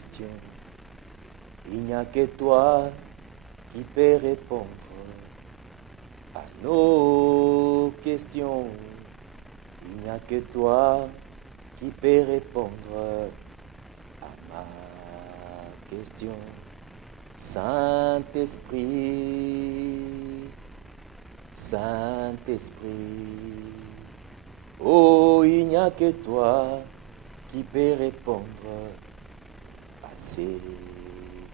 questions. Il n'y a que toi qui peux répondre à nos questions. Il n'y a que toi qui peux répondre à ma question. Saint-Esprit, Saint-Esprit, oh, il n'y a que toi qui peux répondre à ces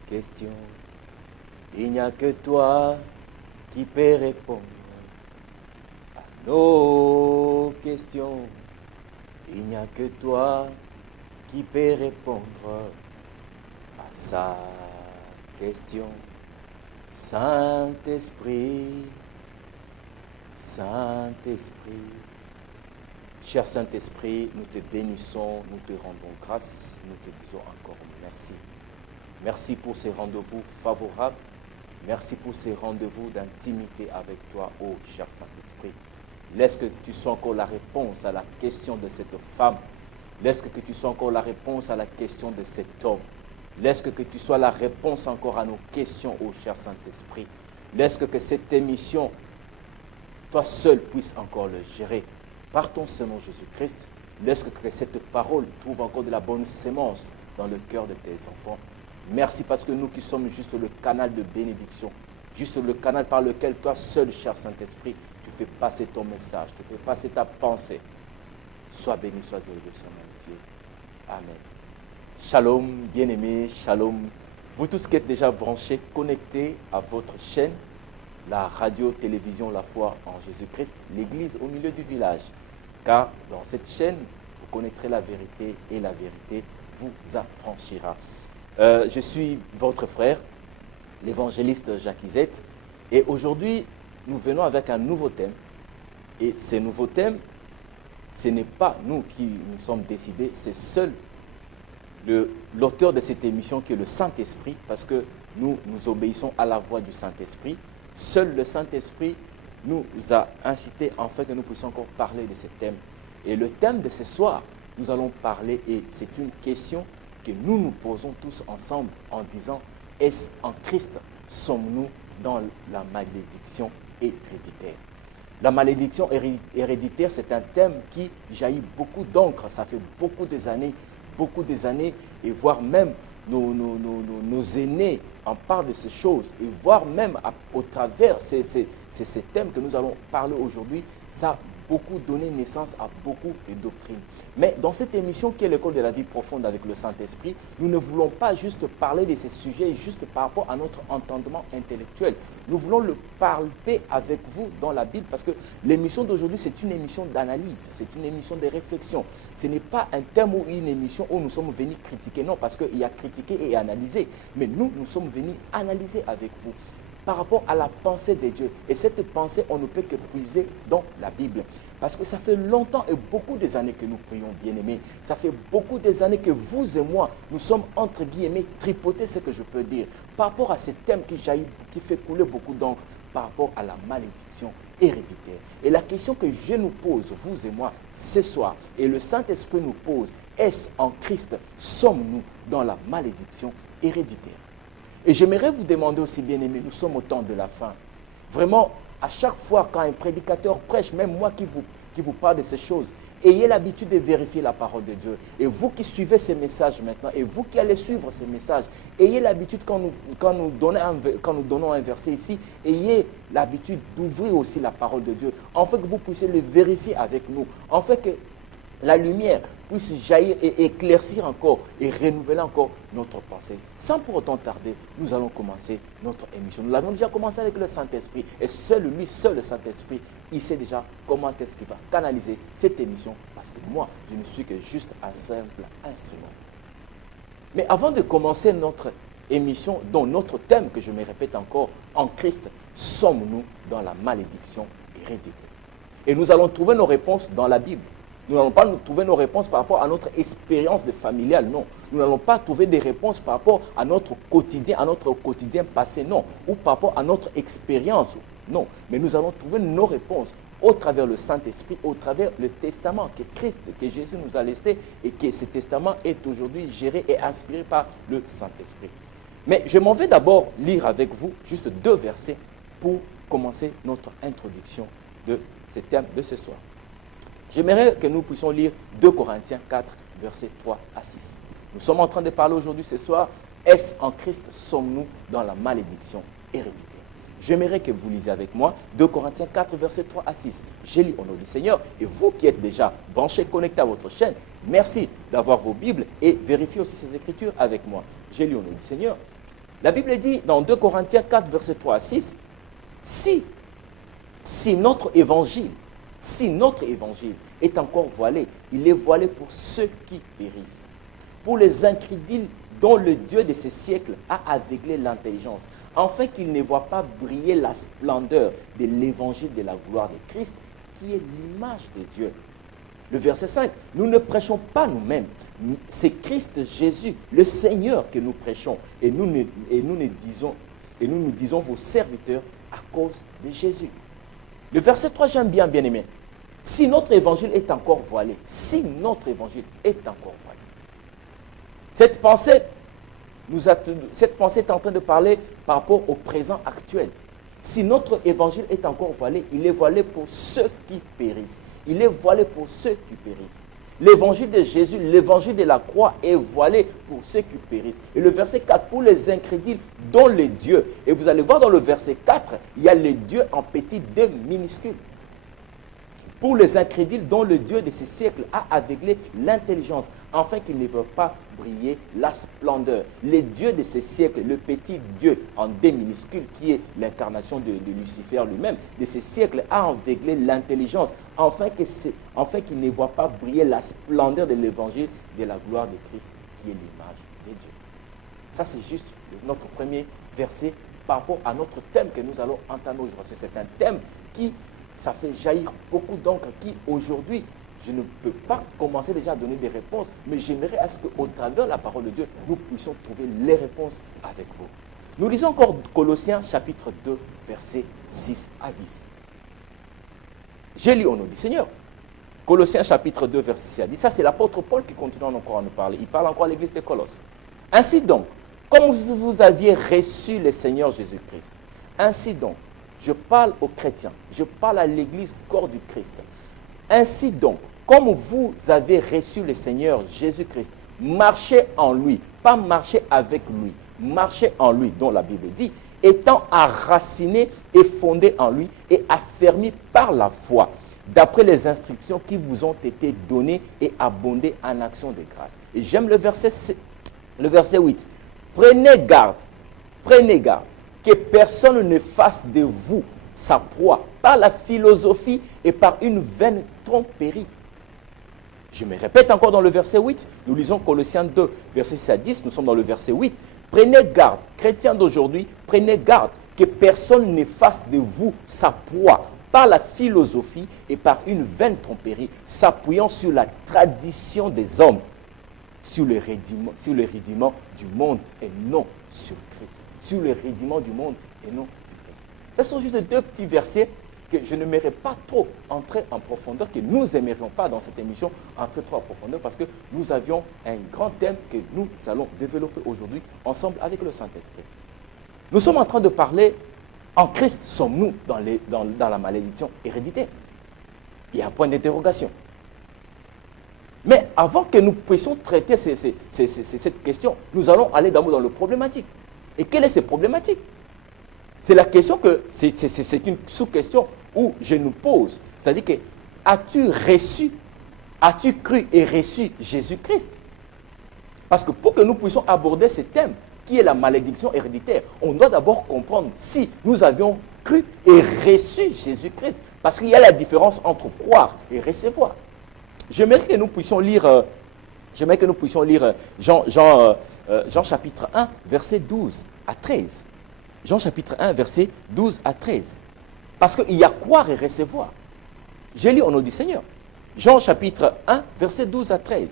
questions. Il n'y a que toi qui peux répondre à nos questions. Il n'y a que toi qui peux répondre à sa question. Saint-Esprit, Saint-Esprit. Cher Saint-Esprit, nous te bénissons, nous te rendons grâce, nous te disons encore merci. Merci pour ces rendez-vous favorables. Merci pour ces rendez-vous d'intimité avec toi, ô cher Saint-Esprit. Laisse que tu sois encore la réponse à la question de cette femme. Laisse que tu sois encore la réponse à la question de cet homme. Laisse que tu sois la réponse encore à nos questions, ô cher Saint-Esprit. Laisse que cette émission, toi seul, puisse encore le gérer. Par ton Seigneur Jésus-Christ, laisse que cette parole trouve encore de la bonne sémence dans le cœur de tes enfants. Merci parce que nous qui sommes juste le canal de bénédiction, juste le canal par lequel toi seul, cher Saint-Esprit, tu fais passer ton message, tu fais passer ta pensée. Sois béni, sois élevé, sois magnifié. Amen. Shalom, bien-aimés, shalom. Vous tous qui êtes déjà branchés, connectés à votre chaîne, la radio-télévision La Foi en Jésus-Christ, l'église au milieu du village. Car dans cette chaîne, vous connaîtrez la vérité et la vérité vous affranchira. Je suis votre frère, l'évangéliste Jacques Izette, et aujourd'hui, nous venons avec un nouveau thème. Et ce nouveau thème, ce n'est pas nous qui nous sommes décidés, c'est seul l'auteur de cette émission qui est le Saint-Esprit, parce que nous obéissons à la voix du Saint-Esprit. Seul le Saint-Esprit nous a incité afin que nous puissions encore parler de ce thème. Et le thème de ce soir, nous allons parler, et c'est une question que nous nous posons tous ensemble en disant, est-ce en Christ sommes-nous dans la malédiction héréditaire? La malédiction héréditaire, c'est un thème qui jaillit beaucoup d'encre, ça fait beaucoup des années, et voire même nos aînés en parlent de ces choses, et voire même au travers ces thèmes que nous allons parler aujourd'hui, ça a beaucoup donné naissance à beaucoup de doctrines. Mais dans cette émission qui est l'école de la vie profonde avec le Saint-Esprit, nous ne voulons pas juste parler de ces sujets juste par rapport à notre entendement intellectuel. Nous voulons le parler avec vous dans la Bible parce que l'émission d'aujourd'hui, c'est une émission d'analyse, c'est une émission de réflexion. Ce n'est pas un thème ou une émission où nous sommes venus critiquer, non, parce qu'il y a critiquer et analyser. Mais nous sommes venus analyser avec vous par rapport à la pensée de Dieu. Et cette pensée, on ne peut que puiser dans la Bible. Parce que ça fait longtemps et beaucoup des années que nous prions, bien-aimés. Ça fait beaucoup des années que vous et moi, nous sommes entre guillemets tripotés, ce que je peux dire, par rapport à ce thème qui jaillit, qui fait couler beaucoup d'encre, par rapport à la malédiction héréditaire. Et la question que je nous pose, vous et moi, ce soir, et le Saint-Esprit nous pose, est-ce en Christ sommes-nous dans la malédiction héréditaire? Et j'aimerais vous demander aussi, bien-aimés, nous sommes au temps de la fin. Vraiment, à chaque fois quand un prédicateur prêche, même moi qui vous parle de ces choses, ayez l'habitude de vérifier la parole de Dieu. Et vous qui suivez ces messages maintenant, et vous qui allez suivre ces messages, ayez l'habitude, quand nous donnons un verset ici, ayez l'habitude d'ouvrir aussi la parole de Dieu, afin que vous puissiez le vérifier avec nous, afin que la lumière puisse jaillir et éclaircir encore et renouveler encore notre pensée. Sans pour autant tarder, nous allons commencer notre émission. Nous l'avons déjà commencé avec le Saint-Esprit et seul le Saint-Esprit, il sait déjà comment est-ce qu'il va canaliser cette émission parce que moi, je ne suis que juste un simple instrument. Mais avant de commencer notre émission, dont notre thème, que je me répète encore, en Christ, sommes-nous dans la malédiction héréditaire? Et nous allons trouver nos réponses dans la Bible. Nous n'allons pas nous trouver nos réponses par rapport à notre expérience de familiale, non. Nous n'allons pas trouver des réponses par rapport à notre quotidien passé, non. Ou par rapport à notre expérience, non. Mais nous allons trouver nos réponses au travers le Saint-Esprit, au travers le testament que Christ, que Jésus nous a laissé et que ce testament est aujourd'hui géré et inspiré par le Saint-Esprit. Mais je m'en vais d'abord lire avec vous juste 2 versets pour commencer notre introduction de ce thème de ce soir. J'aimerais que nous puissions lire 2 Corinthiens 4, versets 3 à 6. Nous sommes en train de parler aujourd'hui ce soir, est-ce en Christ sommes-nous dans la malédiction héréditaire? J'aimerais que vous lisiez avec moi 2 Corinthiens 4, versets 3 à 6. Je lis au nom du Seigneur. Et vous qui êtes déjà branchés, connectés à votre chaîne, merci d'avoir vos Bibles et vérifiez aussi ces Écritures avec moi. Je lis au nom du Seigneur. La Bible dit dans 2 Corinthiens 4, versets 3 à 6, si notre évangile est encore voilé, il est voilé pour ceux qui périssent. Pour les incrédules dont le Dieu de ces siècles a aveuglé l'intelligence, afin qu'ils ne voient pas briller la splendeur de l'évangile de la gloire de Christ, qui est l'image de Dieu. Le verset 5, nous ne prêchons pas nous-mêmes, c'est Christ Jésus, le Seigneur que nous prêchons, et nous nous disons vos serviteurs à cause de Jésus. Le verset 3, j'aime bien, bien-aimé. Si notre évangile est encore voilé, cette pensée est en train de parler par rapport au présent actuel. Si notre évangile est encore voilé, il est voilé pour ceux qui périssent. Il est voilé pour ceux qui périssent. L'évangile de Jésus, l'évangile de la croix est voilé pour ceux qui périssent. Et le verset 4, pour les incrédules, dont les dieux. Et vous allez voir dans le verset 4, il y a les dieux en petit d minuscule. Pour les incrédules dont le Dieu de ces siècles a aveuglé l'intelligence, afin qu'ils ne voient pas briller la splendeur. Les dieux de ces siècles, le petit Dieu en D minuscule, qui est l'incarnation de Lucifer lui-même, de ces siècles a aveuglé l'intelligence, afin qu'ils ne voient pas briller la splendeur de l'évangile de la gloire de Christ, qui est l'image de Dieu. Ça, c'est juste notre premier verset par rapport à notre thème que nous allons entendre aujourd'hui. Parce que c'est un thème qui ça fait jaillir beaucoup d'encre qui, aujourd'hui, je ne peux pas commencer déjà à donner des réponses, mais j'aimerais à ce qu'au travers de la parole de Dieu, nous puissions trouver les réponses avec vous. Nous lisons encore Colossiens chapitre 2, versets 6 à 10. J'ai lu au nom du Seigneur. Colossiens chapitre 2, verset 6 à 10. Ça, c'est l'apôtre Paul qui continue encore à nous parler. Il parle encore à l'église de Colosse. Ainsi donc, comme vous aviez reçu le Seigneur Jésus-Christ, ainsi donc, je parle aux chrétiens, je parle à l'église corps du Christ. Ainsi donc, comme vous avez reçu le Seigneur Jésus-Christ, marchez en lui, pas marchez avec lui, marchez en lui, dont la Bible dit, étant enraciné et fondé en lui et affermi par la foi, d'après les instructions qui vous ont été données et abondées en action de grâce. Et j'aime le verset 8. Prenez garde, que personne ne fasse de vous sa proie par la philosophie et par une vaine tromperie. Je me répète encore dans le verset 8, nous lisons Colossiens 2, verset 6 à 10, nous sommes dans le verset 8. Prenez garde, chrétiens d'aujourd'hui, prenez garde que personne ne fasse de vous sa proie par la philosophie et par une vaine tromperie, s'appuyant sur la tradition des hommes, sur le rudiment du monde et non sur Christ. Sur le rudiment du monde et non du Christ. Ce sont juste 2 petits versets que je n'aimerais pas trop entrer en profondeur, que nous n'aimerions pas dans cette émission entrer trop en profondeur, parce que nous avions un grand thème que nous allons développer aujourd'hui ensemble avec le Saint-Esprit. Nous sommes en train de parler, en Christ sommes-nous dans la malédiction héréditaire? Il y a un point d'interrogation. Mais avant que nous puissions traiter cette question, nous allons aller d'abord dans le problématique. Et quelle est cette problématique? C'est la question que, c'est une sous-question où je nous pose. C'est-à-dire que, as-tu cru et reçu Jésus-Christ? Parce que pour que nous puissions aborder ce thème, qui est la malédiction héréditaire, on doit d'abord comprendre si nous avions cru et reçu Jésus-Christ. Parce qu'il y a la différence entre croire et recevoir. J'aimerais que nous puissions lire Jean chapitre 1, verset 12 à 13. Jean chapitre 1, verset 12 à 13. Parce qu'il y a croire et recevoir. J'ai lu au nom du Seigneur. Jean chapitre 1, verset 12 à 13.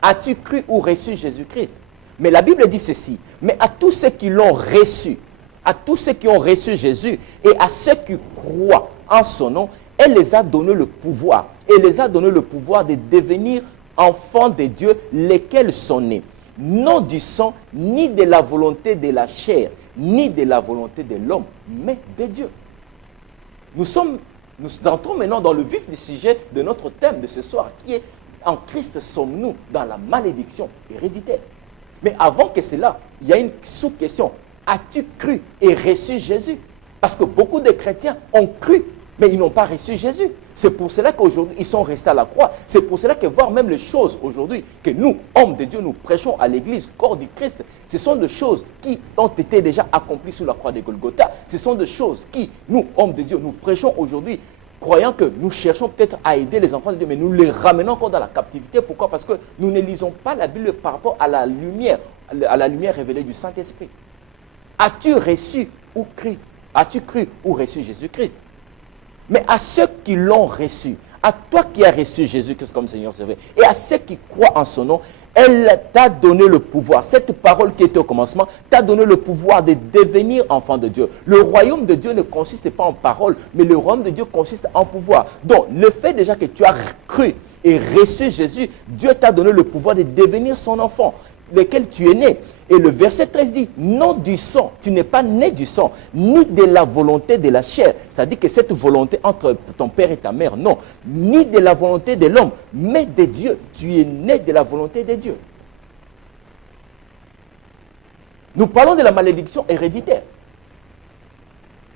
As-tu cru ou reçu Jésus-Christ? Mais la Bible dit ceci. Mais à tous ceux qui l'ont reçu, à tous ceux qui ont reçu Jésus et à ceux qui croient en son nom, elle les a donné le pouvoir. Elle les a donné le pouvoir de devenir enfants de Dieu, lesquels sont nés. Non du sang, ni de la volonté de la chair, ni de la volonté de l'homme, mais de Dieu. Nous entrons maintenant dans le vif du sujet de notre thème de ce soir, qui est en Christ sommes-nous dans la malédiction héréditaire. Mais avant que cela, il y a une sous-question. As-tu cru et reçu Jésus? Parce que beaucoup de chrétiens ont cru, mais ils n'ont pas reçu Jésus. C'est pour cela qu'aujourd'hui, ils sont restés à la croix. C'est pour cela que voir même les choses aujourd'hui, que nous, hommes de Dieu, nous prêchons à l'église, corps du Christ, ce sont des choses qui ont été déjà accomplies sous la croix de Golgotha. Ce sont des choses qui, nous, hommes de Dieu, nous prêchons aujourd'hui, croyant que nous cherchons peut-être à aider les enfants de Dieu, mais nous les ramenons encore dans la captivité. Pourquoi? Parce que nous ne lisons pas la Bible par rapport à la lumière révélée du Saint-Esprit. As-tu reçu ou cru? As-tu cru ou reçu Jésus-Christ? Mais à ceux qui l'ont reçu, à toi qui as reçu Jésus-Christ comme Seigneur Sauveur, et à ceux qui croient en son nom, elle t'a donné le pouvoir. Cette parole qui était au commencement t'a donné le pouvoir de devenir enfant de Dieu. Le royaume de Dieu ne consiste pas en parole, mais le royaume de Dieu consiste en pouvoir. Donc, le fait déjà que tu as cru et reçu Jésus, Dieu t'a donné le pouvoir de devenir son enfant, lequel tu es né. Et le verset 13 dit, non du sang, tu n'es pas né du sang, ni de la volonté de la chair. C'est-à-dire que cette volonté entre ton père et ta mère, non, ni de la volonté de l'homme, mais de Dieu. Tu es né de la volonté de Dieu. Nous parlons de la malédiction héréditaire.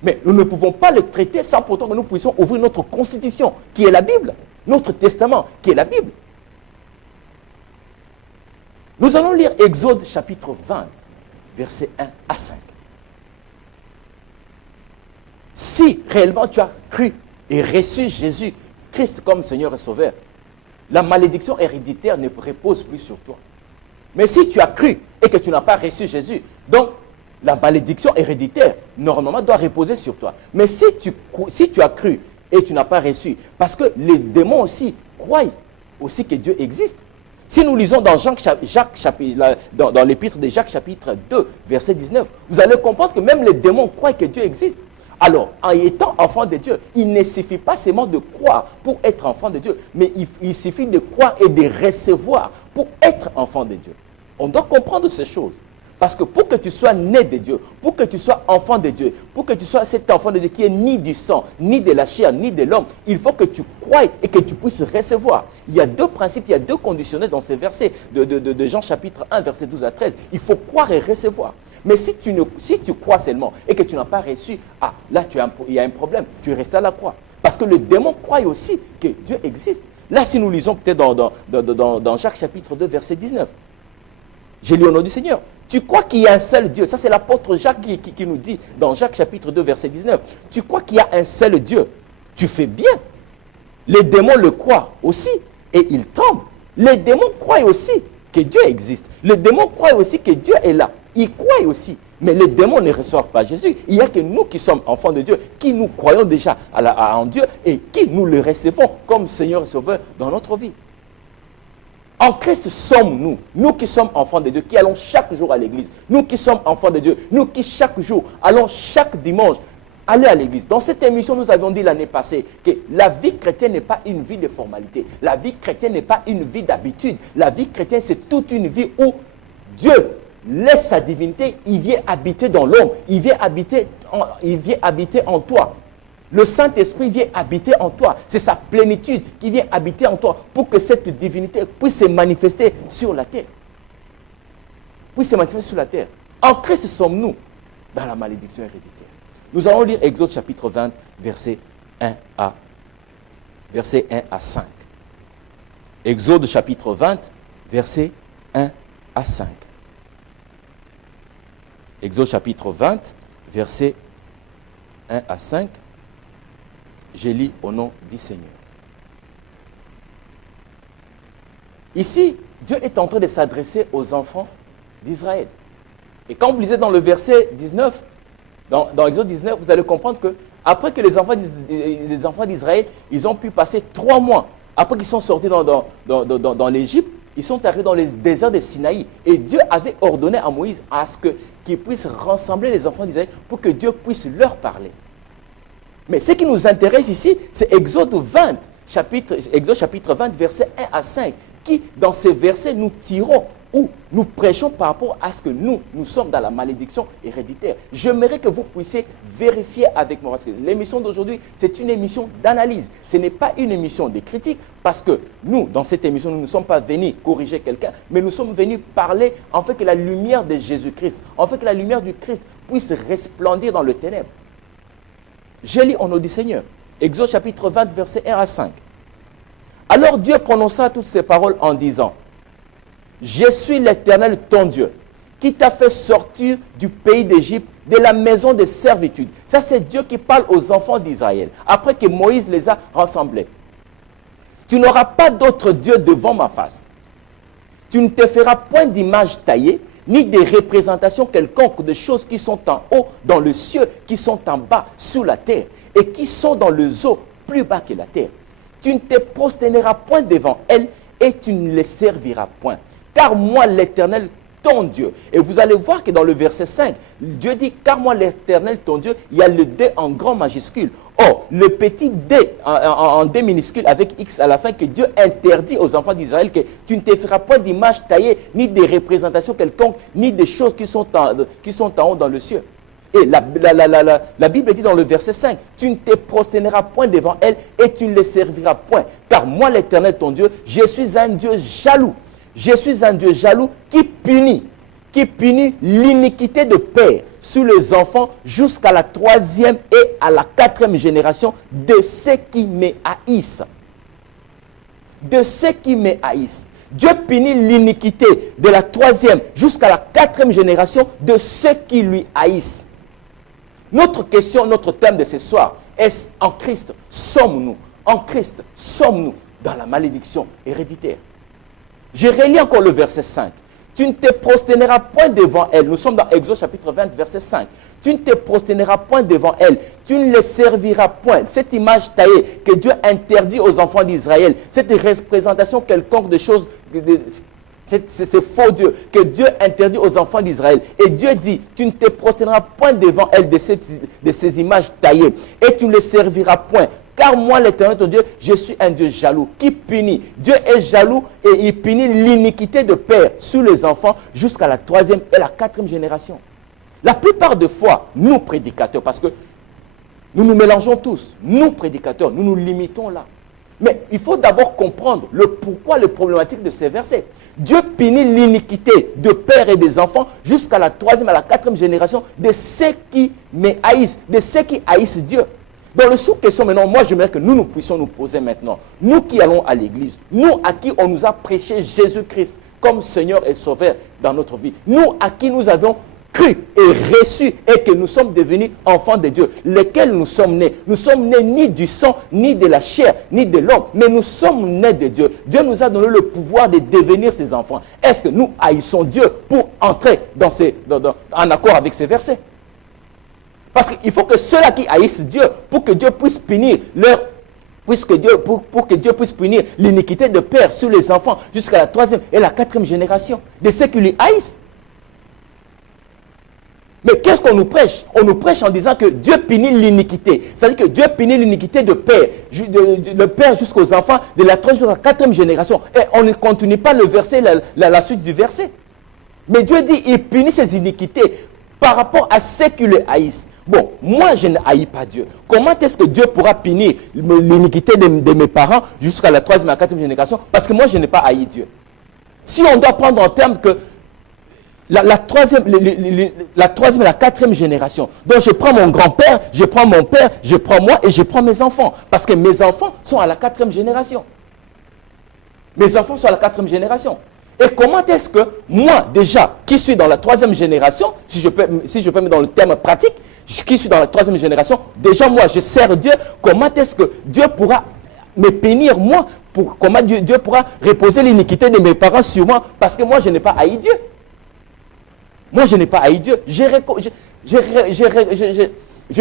Mais nous ne pouvons pas le traiter sans pourtant que nous puissions ouvrir notre constitution, qui est la Bible, notre testament, qui est la Bible. Nous allons lire Exode chapitre 20, versets 1 à 5. Si réellement tu as cru et reçu Jésus, Christ comme Seigneur et Sauveur, la malédiction héréditaire ne repose plus sur toi. Mais si tu as cru et que tu n'as pas reçu Jésus, donc la malédiction héréditaire, normalement, doit reposer sur toi. Mais si tu as cru et tu n'as pas reçu, parce que les démons aussi croient aussi que Dieu existe. Si nous lisons dans dans l'épître de Jacques chapitre 2, verset 19, vous allez comprendre que même les démons croient que Dieu existe. Alors, en étant enfant de Dieu, il ne suffit pas seulement de croire pour être enfant de Dieu, mais il suffit de croire et de recevoir pour être enfant de Dieu. On doit comprendre ces choses. Parce que pour que tu sois né de Dieu, pour que tu sois enfant de Dieu, pour que tu sois cet enfant de Dieu qui est ni du sang, ni de la chair, ni de l'homme, il faut que tu croies et que tu puisses recevoir. Il y a deux principes, il y a deux conditionnels dans ces versets de Jean chapitre 1, verset 12 à 13. Il faut croire et recevoir. Mais si tu crois seulement et que tu n'as pas reçu, là il y a un problème, tu restes à la croix. Parce que le démon croit aussi que Dieu existe. Là, si nous lisons peut-être dans Jacques chapitre 2, verset 19. J'ai lu au nom du Seigneur. Tu crois qu'il y a un seul Dieu. Ça, c'est l'apôtre Jacques qui nous dit dans Jacques chapitre 2, verset 19. Tu crois qu'il y a un seul Dieu. Tu fais bien. Les démons le croient aussi et ils tremblent. Les démons croient aussi que Dieu existe. Les démons croient aussi que Dieu est là. Ils croient aussi. Mais les démons ne reçoivent pas Jésus. Il n'y a que nous qui sommes enfants de Dieu, qui nous croyons déjà en Dieu et qui nous le recevons comme Seigneur et Sauveur dans notre vie. En Christ sommes-nous, nous qui sommes enfants de Dieu, qui allons chaque jour à l'église, nous qui sommes enfants de Dieu, nous qui chaque jour allons chaque dimanche aller à l'église. Dans cette émission, nous avions dit l'année passée que la vie chrétienne n'est pas une vie de formalité. La vie chrétienne n'est pas une vie d'habitude. La vie chrétienne, c'est toute une vie où Dieu laisse sa divinité, il vient habiter dans l'homme, il vient habiter en toi. Le Saint-Esprit vient habiter en toi. C'est sa plénitude qui vient habiter en toi pour que cette divinité puisse se manifester sur la terre. En Christ sommes-nous dans la malédiction héréditaire. Nous allons lire Exode chapitre 20, verset 1 à 5. Exode chapitre 20, verset 1 à 5. Exode chapitre 20, verset 1 à 5. Je lis au nom du Seigneur. Ici, Dieu est en train de s'adresser aux enfants d'Israël. Et quand vous lisez dans le verset 19, dans Exode 19, vous allez comprendre que après que les enfants d'Israël, ils ont pu passer 3 mois, après qu'ils sont sortis dans l'Égypte, ils sont arrivés dans le désert de Sinaï. Et Dieu avait ordonné à Moïse qu'il puisse rassembler les enfants d'Israël pour que Dieu puisse leur parler. Mais ce qui nous intéresse ici, c'est Exode chapitre 20, versets 1 à 5, qui, dans ces versets, nous tirons ou nous prêchons par rapport à ce que nous sommes dans la malédiction héréditaire. J'aimerais que vous puissiez vérifier avec moi. Parce que l'émission d'aujourd'hui, c'est une émission d'analyse. Ce n'est pas une émission de critique, parce que nous, dans cette émission, nous ne sommes pas venus corriger quelqu'un, mais nous sommes venus parler, en fait, que la lumière de Jésus-Christ, en fait, que la lumière du Christ puisse resplendir dans le ténèbre. Je lis au nom du Seigneur. Exode chapitre 20, versets 1 à 5. Alors Dieu prononça toutes ces paroles en disant: Je suis l'Éternel ton Dieu, qui t'a fait sortir du pays d'Égypte, de la maison de servitude. Ça, c'est Dieu qui parle aux enfants d'Israël, après que Moïse les a rassemblés. Tu n'auras pas d'autre Dieu devant ma face. Tu ne te feras point d'image taillée, ni des représentations quelconques de choses qui sont en haut dans le ciel, qui sont en bas sous la terre, et qui sont dans le zoo plus bas que la terre. Tu ne te prosterneras point devant elles, et tu ne les serviras point. Car moi, l'Éternel, ton Dieu. Et vous allez voir que dans le verset 5, Dieu dit, car moi, l'Éternel, ton Dieu, il y a le D en grand majuscule. Or, le petit D en D minuscule avec X à la fin, que Dieu interdit aux enfants d'Israël que tu ne te feras point d'image taillée, ni des représentations quelconques, ni des choses qui sont en haut dans le ciel. Et la Bible dit dans le verset 5, tu ne te prosterneras point devant elle et tu ne les serviras point. Car moi, l'Éternel, ton Dieu, je suis un Dieu jaloux. Je suis un Dieu jaloux qui punit l'iniquité de père sur les enfants jusqu'à la 3e et à la 4e génération de ceux qui me haïssent. De ceux qui me haïssent. Dieu punit l'iniquité de la 3e jusqu'à la 4e génération de ceux qui lui haïssent. Notre question, notre thème de ce soir est: en Christ sommes-nous? En Christ sommes-nous dans la malédiction héréditaire? Je relis encore le verset 5. Tu ne te prosterneras point devant elle. Nous sommes dans Exode chapitre 20, verset 5. Tu ne te prosterneras point devant elle. Tu ne les serviras point. Cette image taillée que Dieu interdit aux enfants d'Israël, cette représentation quelconque de choses, c'est faux Dieu, que Dieu interdit aux enfants d'Israël. Et Dieu dit, tu ne te prosterneras point devant elle de ces images taillées. Et tu ne les serviras point. Car moi, l'Éternel, ton Dieu, je suis un Dieu jaloux qui punit. Dieu est jaloux et il punit l'iniquité de père sur les enfants jusqu'à la 3e et la 4e génération. La plupart des fois, nous prédicateurs, parce que nous nous mélangeons tous, nous prédicateurs, nous nous limitons là. Mais il faut d'abord comprendre le pourquoi, le problématique de ces versets. Dieu punit l'iniquité de père et des enfants jusqu'à la 3e et la 4e génération de ceux qui me haïssent, de ceux qui haïssent Dieu. Dans le sous-question maintenant, moi j'aimerais que nous puissions nous poser maintenant, nous qui allons à l'église, nous à qui on nous a prêché Jésus-Christ comme Seigneur et Sauveur dans notre vie, nous à qui nous avons cru et reçu et que nous sommes devenus enfants de Dieu, lesquels nous sommes nés. Nous sommes nés ni du sang, ni de la chair, ni de l'homme, mais nous sommes nés de Dieu. Dieu nous a donné le pouvoir de devenir ses enfants. Est-ce que nous haïssons Dieu pour entrer en accord avec ces versets? Parce qu'il faut que ceux-là qui haïssent Dieu, pour que Dieu puisse punir pour que Dieu puisse punir l'iniquité de père sur les enfants jusqu'à la 3e et la 4e génération de ceux qui lui haïssent. Mais qu'est-ce qu'on nous prêche? On nous prêche en disant que Dieu punit l'iniquité. C'est-à-dire que Dieu punit l'iniquité de père, le père jusqu'aux enfants de la 3e jusqu'à la 4e génération. Et on ne continue pas le verset, la suite du verset. Mais Dieu dit, il punit ces iniquités par rapport à ceux qui le haïssent. Bon, moi je ne haïs pas Dieu. Comment est-ce que Dieu pourra punir l'iniquité de mes parents jusqu'à la 3e et la 4e génération? Parce que moi je n'ai pas haï Dieu. Si on doit prendre en termes que la 3e et la 4e génération, donc je prends mon grand-père, je prends mon père, je prends moi et je prends mes enfants. Parce que mes enfants sont à la 4e génération. Mes enfants sont à la 4e génération. Et comment est-ce que moi, déjà, qui suis dans la 3e génération, si je peux mettre dans le terme pratique, qui suis dans la 3e génération, déjà moi, je sers Dieu, comment est-ce que Dieu pourra me punir moi, comment Dieu pourra reposer l'iniquité de mes parents sur moi, parce que moi, je n'ai pas haï Dieu. Moi, je n'ai pas haï Dieu. Je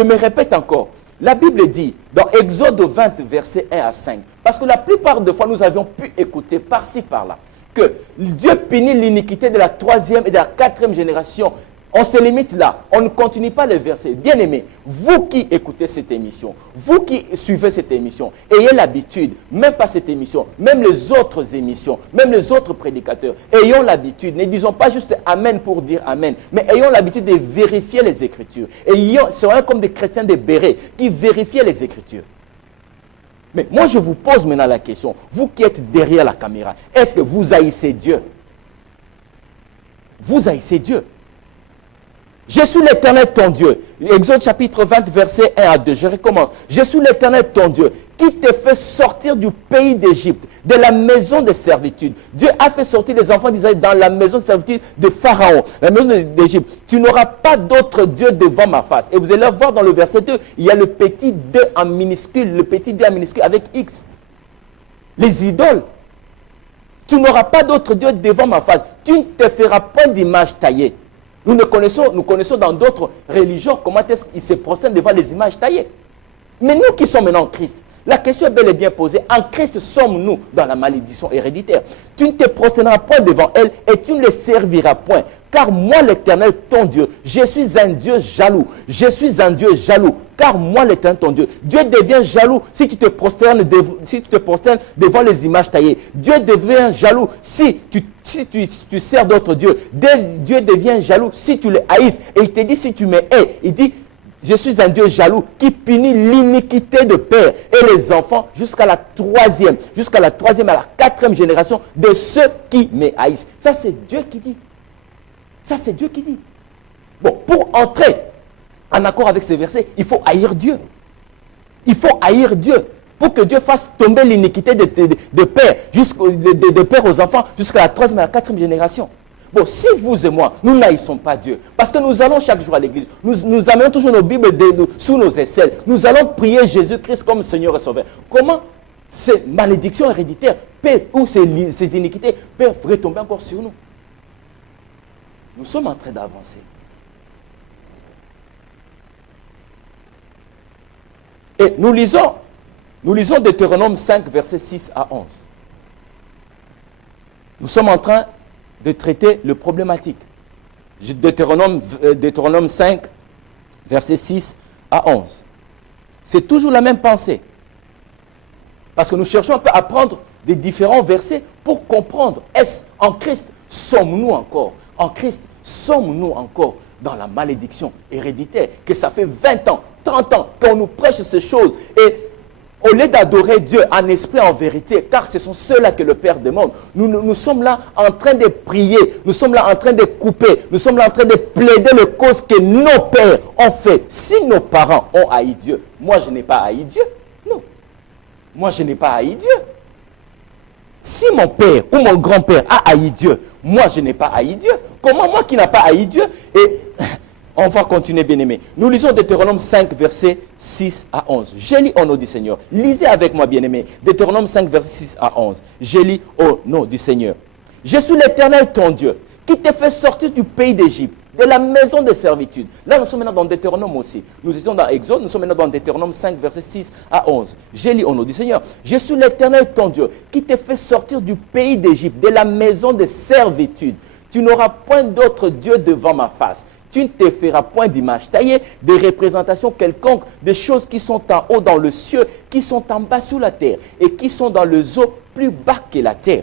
me répète encore. La Bible dit, dans Exode 20, versets 1 à 5, parce que la plupart des fois, nous avions pu écouter par-ci, par-là, que Dieu punit l'iniquité de la 3e et de la 4e génération On se limite là. On ne continue pas le verset. Bien-aimés, vous qui écoutez cette émission, vous qui suivez cette émission, ayez l'habitude, même pas cette émission, même les autres émissions, même les autres prédicateurs, ayons l'habitude, ne disons pas juste Amen pour dire Amen, mais ayons l'habitude de vérifier les Écritures. Soyons comme des chrétiens de béret qui vérifient les Écritures. Mais moi, je vous pose maintenant la question, vous qui êtes derrière la caméra, est-ce que vous haïssez Dieu? Vous haïssez Dieu. Je suis l'Éternel ton Dieu. Exode chapitre 20, verset 1 à 2. Je recommence. Je suis l'Éternel ton Dieu qui te fait sortir du pays d'Égypte, de la maison de servitude. Dieu a fait sortir les enfants d'Israël dans la maison de servitude de Pharaon, la maison d'Égypte. Tu n'auras pas d'autre Dieu devant ma face. Et vous allez voir dans le verset 2, il y a le petit 2 en minuscule, le petit 2 en minuscule avec X. Les idoles. Tu n'auras pas d'autre Dieu devant ma face. Tu ne te feras point d'image taillée. Nous connaissons dans d'autres religions comment est-ce qu'ils se prosternent devant les images taillées. Mais nous qui sommes maintenant en Christ, la question est bel et bien posée. En Christ sommes-nous dans la malédiction héréditaire? Tu ne te prosterneras point devant elle et tu ne les serviras point. Car moi l'Éternel ton Dieu, je suis un Dieu jaloux. Je suis un Dieu jaloux. Car moi l'Éternel ton Dieu, Dieu devient jaloux si tu te prosternes devant les images taillées. Dieu devient jaloux si tu sers d'autres dieux. Dieu devient jaloux si tu les haïs. Et il te dit si tu me hais, il dit je suis un Dieu jaloux qui punit l'iniquité de père et les enfants jusqu'à la troisième à la quatrième génération de ceux qui me haïssent. Ça c'est Dieu qui dit. Ça c'est Dieu qui dit. Bon, pour entrer en accord avec ce verset, il faut haïr Dieu. Il faut haïr Dieu pour que Dieu fasse tomber l'iniquité de père, de père aux enfants jusqu'à la troisième à la quatrième génération. Bon, si vous et moi, nous n'haïssons pas Dieu, parce que nous allons chaque jour à l'église, nous amenons toujours nos Bibles sous nos aisselles, nous allons prier Jésus-Christ comme Seigneur et Sauveur. Comment ces malédictions héréditaires ou ces iniquités peuvent retomber encore sur nous? Nous sommes en train d'avancer. Et nous lisons Deutéronome 5, versets 6 à 11. Nous sommes en train de traiter le problématique. Deutéronome 5, versets 6 à 11. C'est toujours la même pensée. Parce que nous cherchons un peu à prendre des différents versets pour comprendre, est-ce en Christ sommes-nous encore? En Christ sommes-nous encore dans la malédiction héréditaire? Que ça fait 20 ans, 30 ans qu'on nous prêche ces choses et au lieu d'adorer Dieu en esprit, en vérité, car ce sont ceux-là que le Père demande, nous sommes là en train de prier, nous sommes là en train de couper, nous sommes là en train de plaider les causes que nos pères ont fait. Si nos parents ont haï Dieu, moi je n'ai pas haï Dieu. Non, moi je n'ai pas haï Dieu. Si mon père ou mon grand-père a haï Dieu, moi je n'ai pas haï Dieu. Comment moi qui n'ai pas haï Dieu? Et on va continuer, bien-aimés. Nous lisons Deutéronome 5, versets 6 à 11. Je lis au nom du Seigneur. Lisez avec moi, bien-aimés. Deutéronome 5, versets 6 à 11. Je lis au nom du Seigneur. Je suis l'Éternel ton Dieu, qui te fait sortir du pays d'Égypte, de la maison de servitude. Là, nous sommes maintenant dans Deutéronome aussi. Nous étions dans Exode, nous sommes maintenant dans Deutéronome 5, versets 6 à 11. Je lis au nom du Seigneur. Je suis l'Éternel ton Dieu, qui te fait sortir du pays d'Égypte, de la maison de servitude. Tu n'auras point d'autre Dieu devant ma face. Tu ne te feras point d'image taillée, des représentations quelconques, des choses qui sont en haut dans le ciel, qui sont en bas sous la terre, et qui sont dans le eaux plus bas que la terre.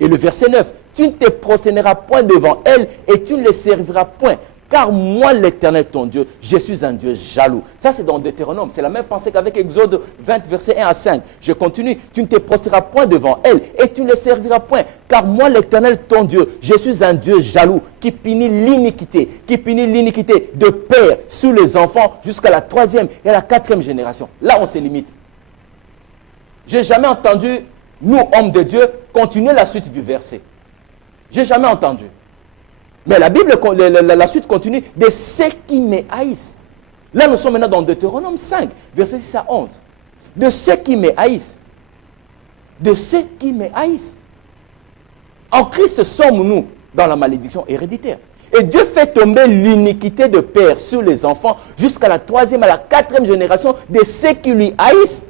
Et le verset 9, tu ne te prosterneras point devant elles, et tu ne les serviras point. Car moi, l'Éternel, ton Dieu, je suis un Dieu jaloux. Ça, c'est dans Deutéronome. C'est la même pensée qu'avec Exode 20, verset 1 à 5. Je continue. Tu ne te prosterneras point devant elle et tu ne les serviras point. Car moi, l'Éternel, ton Dieu, je suis un Dieu jaloux qui punit l'iniquité de père sur les enfants jusqu'à la troisième et à la quatrième génération. Là, on se limite. Je n'ai jamais entendu, nous, hommes de Dieu, continuer la suite du verset. Je n'ai jamais entendu. Mais la Bible, la suite continue, de ceux qui me haïssent. Là, nous sommes maintenant dans Deutéronome 5, verset 6 à 11. De ceux qui me haïssent. De ceux qui me haïssent. En Christ sommes-nous dans la malédiction héréditaire. Et Dieu fait tomber l'iniquité de père sur les enfants jusqu'à la troisième, à la quatrième génération de ceux qui lui haïssent.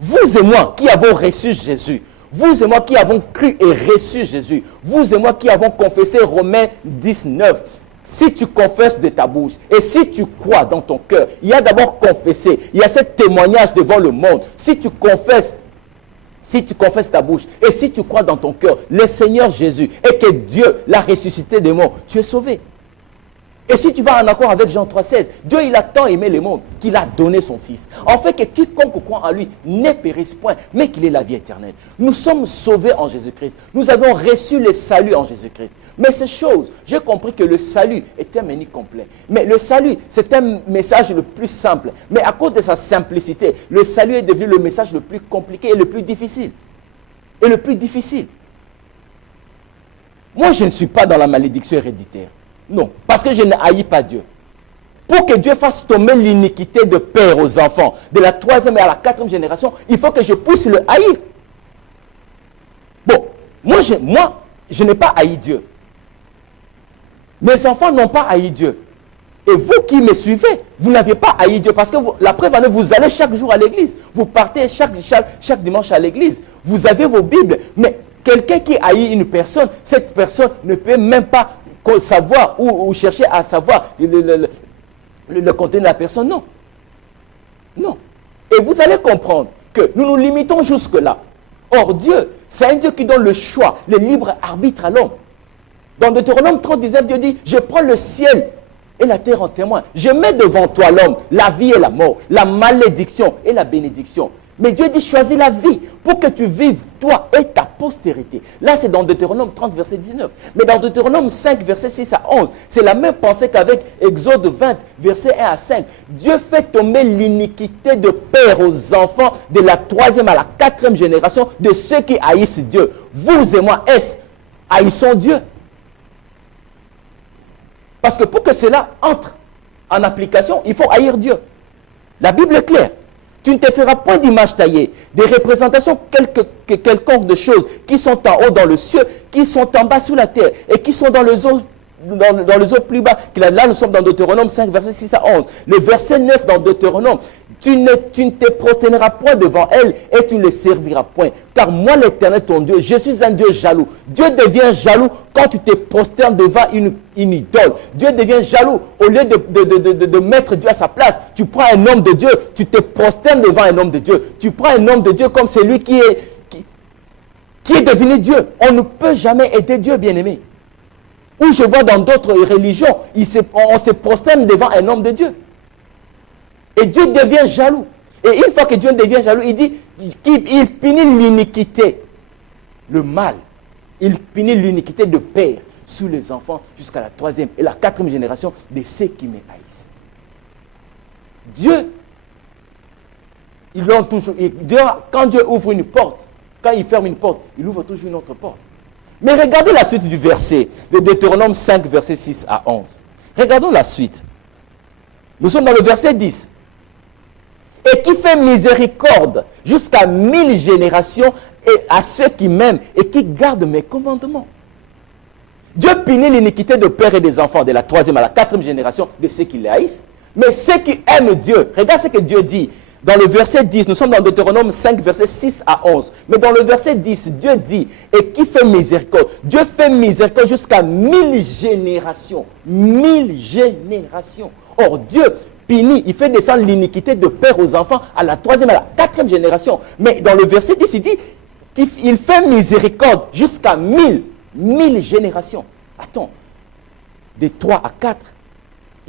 Vous et moi qui avons reçu Jésus, vous et moi qui avons cru et reçu Jésus, vous et moi qui avons confessé Romains 19, Si tu confesses de ta bouche et si tu crois dans ton cœur, il y a d'abord confessé, il y a ce témoignage devant le monde. Si tu confesses ta bouche et si tu crois dans ton cœur le Seigneur Jésus et que Dieu l'a ressuscité des morts, tu es sauvé. Et si tu vas en accord avec Jean 3,16, Dieu il a tant aimé le monde qu'il a donné son Fils. En fait que quiconque croit en lui ne périsse point, mais qu'il ait la vie éternelle. Nous sommes sauvés en Jésus-Christ. Nous avons reçu le salut en Jésus-Christ. Mais ces choses, j'ai compris que le salut est un menu complet. Mais le salut, c'est un message le plus simple. Mais à cause de sa simplicité, le salut est devenu le message le plus compliqué et le plus difficile. Et le plus difficile. Moi, je ne suis pas dans la malédiction héréditaire. Non, parce que je ne haïs pas Dieu. Pour que Dieu fasse tomber l'iniquité de père aux enfants, de la 3e et à la 4e génération, il faut que je puisse le haïr. Bon, moi, je n'ai pas haï Dieu. Mes enfants n'ont pas haï Dieu. Et vous qui me suivez, vous n'avez pas haï Dieu. Parce que la preuve, vous allez chaque jour à l'église. Vous partez chaque dimanche à l'église. Vous avez vos Bibles. Mais quelqu'un qui haït une personne, cette personne ne peut même pas savoir ou chercher à savoir le contenu de la personne. Non. Non. Et vous allez comprendre que nous nous limitons jusque-là. Or, Dieu, c'est un Dieu qui donne le choix, le libre arbitre à l'homme. Dans Deutéronome 30:19, Dieu dit, je prends le ciel et la terre en témoin. Je mets devant toi l'homme, la vie et la mort, la malédiction et la bénédiction. Mais Dieu dit, choisis la vie pour que tu vives, toi et ta postérité. Là, c'est dans Deutéronome 30, verset 19. Mais dans Deutéronome 5, verset 6 à 11, c'est la même pensée qu'avec Exode 20, verset 1 à 5. Dieu fait tomber l'iniquité de père aux enfants de la 3e à la 4e génération de ceux qui haïssent Dieu. Vous et moi, haïssons Dieu. Parce que pour que cela entre en application, il faut haïr Dieu. La Bible est claire. Tu ne te feras point d'image taillée, des représentations quelconques de choses qui sont en haut dans le ciel, qui sont en bas sous la terre et qui sont dans les eaux plus bas. Là, nous sommes dans Deutéronome 5, verset 6 à 11. Le verset 9 dans Deutéronome, tu ne te prosterneras point devant elles et tu ne les serviras point. Car moi, l'Éternel, ton Dieu, je suis un Dieu jaloux. Dieu devient jaloux quand tu te prosternes devant une idole. Dieu devient jaloux. Au lieu de mettre Dieu à sa place, tu prends un homme de Dieu, tu te prosternes devant un homme de Dieu. Tu prends un homme de Dieu comme celui qui est devenu Dieu. On ne peut jamais aider Dieu, bien-aimé. Ou je vois dans d'autres religions, on se prosterne devant un homme de Dieu. Et Dieu devient jaloux. Et une fois que Dieu devient jaloux, il dit qu'il punit l'iniquité, le mal. Il punit l'iniquité de père sur les enfants jusqu'à la 3e et la 4e génération de ceux qui me haïssent. Dieu, quand Dieu ouvre une porte, quand il ferme une porte, il ouvre toujours une autre porte. Mais regardez la suite du verset de Deutéronome 5, verset 6 à 11. Regardons la suite. Nous sommes dans le verset 10. Et qui fait miséricorde jusqu'à 1000 générations et à ceux qui m'aiment et qui gardent mes commandements. Dieu punit l'iniquité de père et des enfants de la 3e à la 4e génération de ceux qui les haïssent. Mais ceux qui aiment Dieu, regarde ce que Dieu dit. Dans le verset 10, nous sommes dans Deutéronome 5, verset 6 à 11. Mais dans le verset 10, Dieu dit, et qui fait miséricorde? Dieu fait miséricorde jusqu'à 1000 générations. 1000 générations. Or, Dieu punit, il fait descendre l'iniquité de père aux enfants à la 3e, à la 4e génération. Mais dans le verset 10, il dit qu'il fait miséricorde jusqu'à 1000 générations. Attends, de 3 à 4,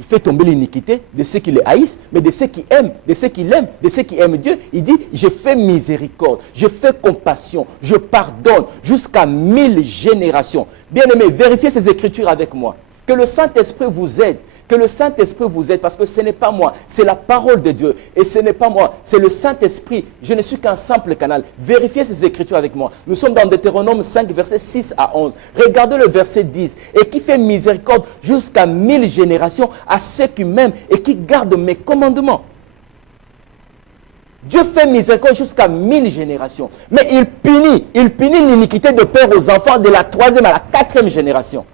il fait tomber l'iniquité de ceux qui les haïssent, mais de ceux qui aiment, de ceux qui l'aiment, de ceux qui aiment Dieu. Il dit, je fais miséricorde, je fais compassion, je pardonne jusqu'à 1000 générations. Bien-aimés, vérifiez ces écritures avec moi. Que le Saint-Esprit vous aide. Que le Saint-Esprit vous aide, parce que ce n'est pas moi, c'est la parole de Dieu. Et ce n'est pas moi, c'est le Saint-Esprit. Je ne suis qu'un simple canal. Vérifiez ces écritures avec moi. Nous sommes dans Deutéronome 5, verset 6 à 11. Regardez le verset 10. Et qui fait miséricorde jusqu'à 1000 générations à ceux qui m'aiment et qui gardent mes commandements. Dieu fait miséricorde jusqu'à 1000 générations. Mais il punit l'iniquité de père aux enfants de la 3e à la 4e génération.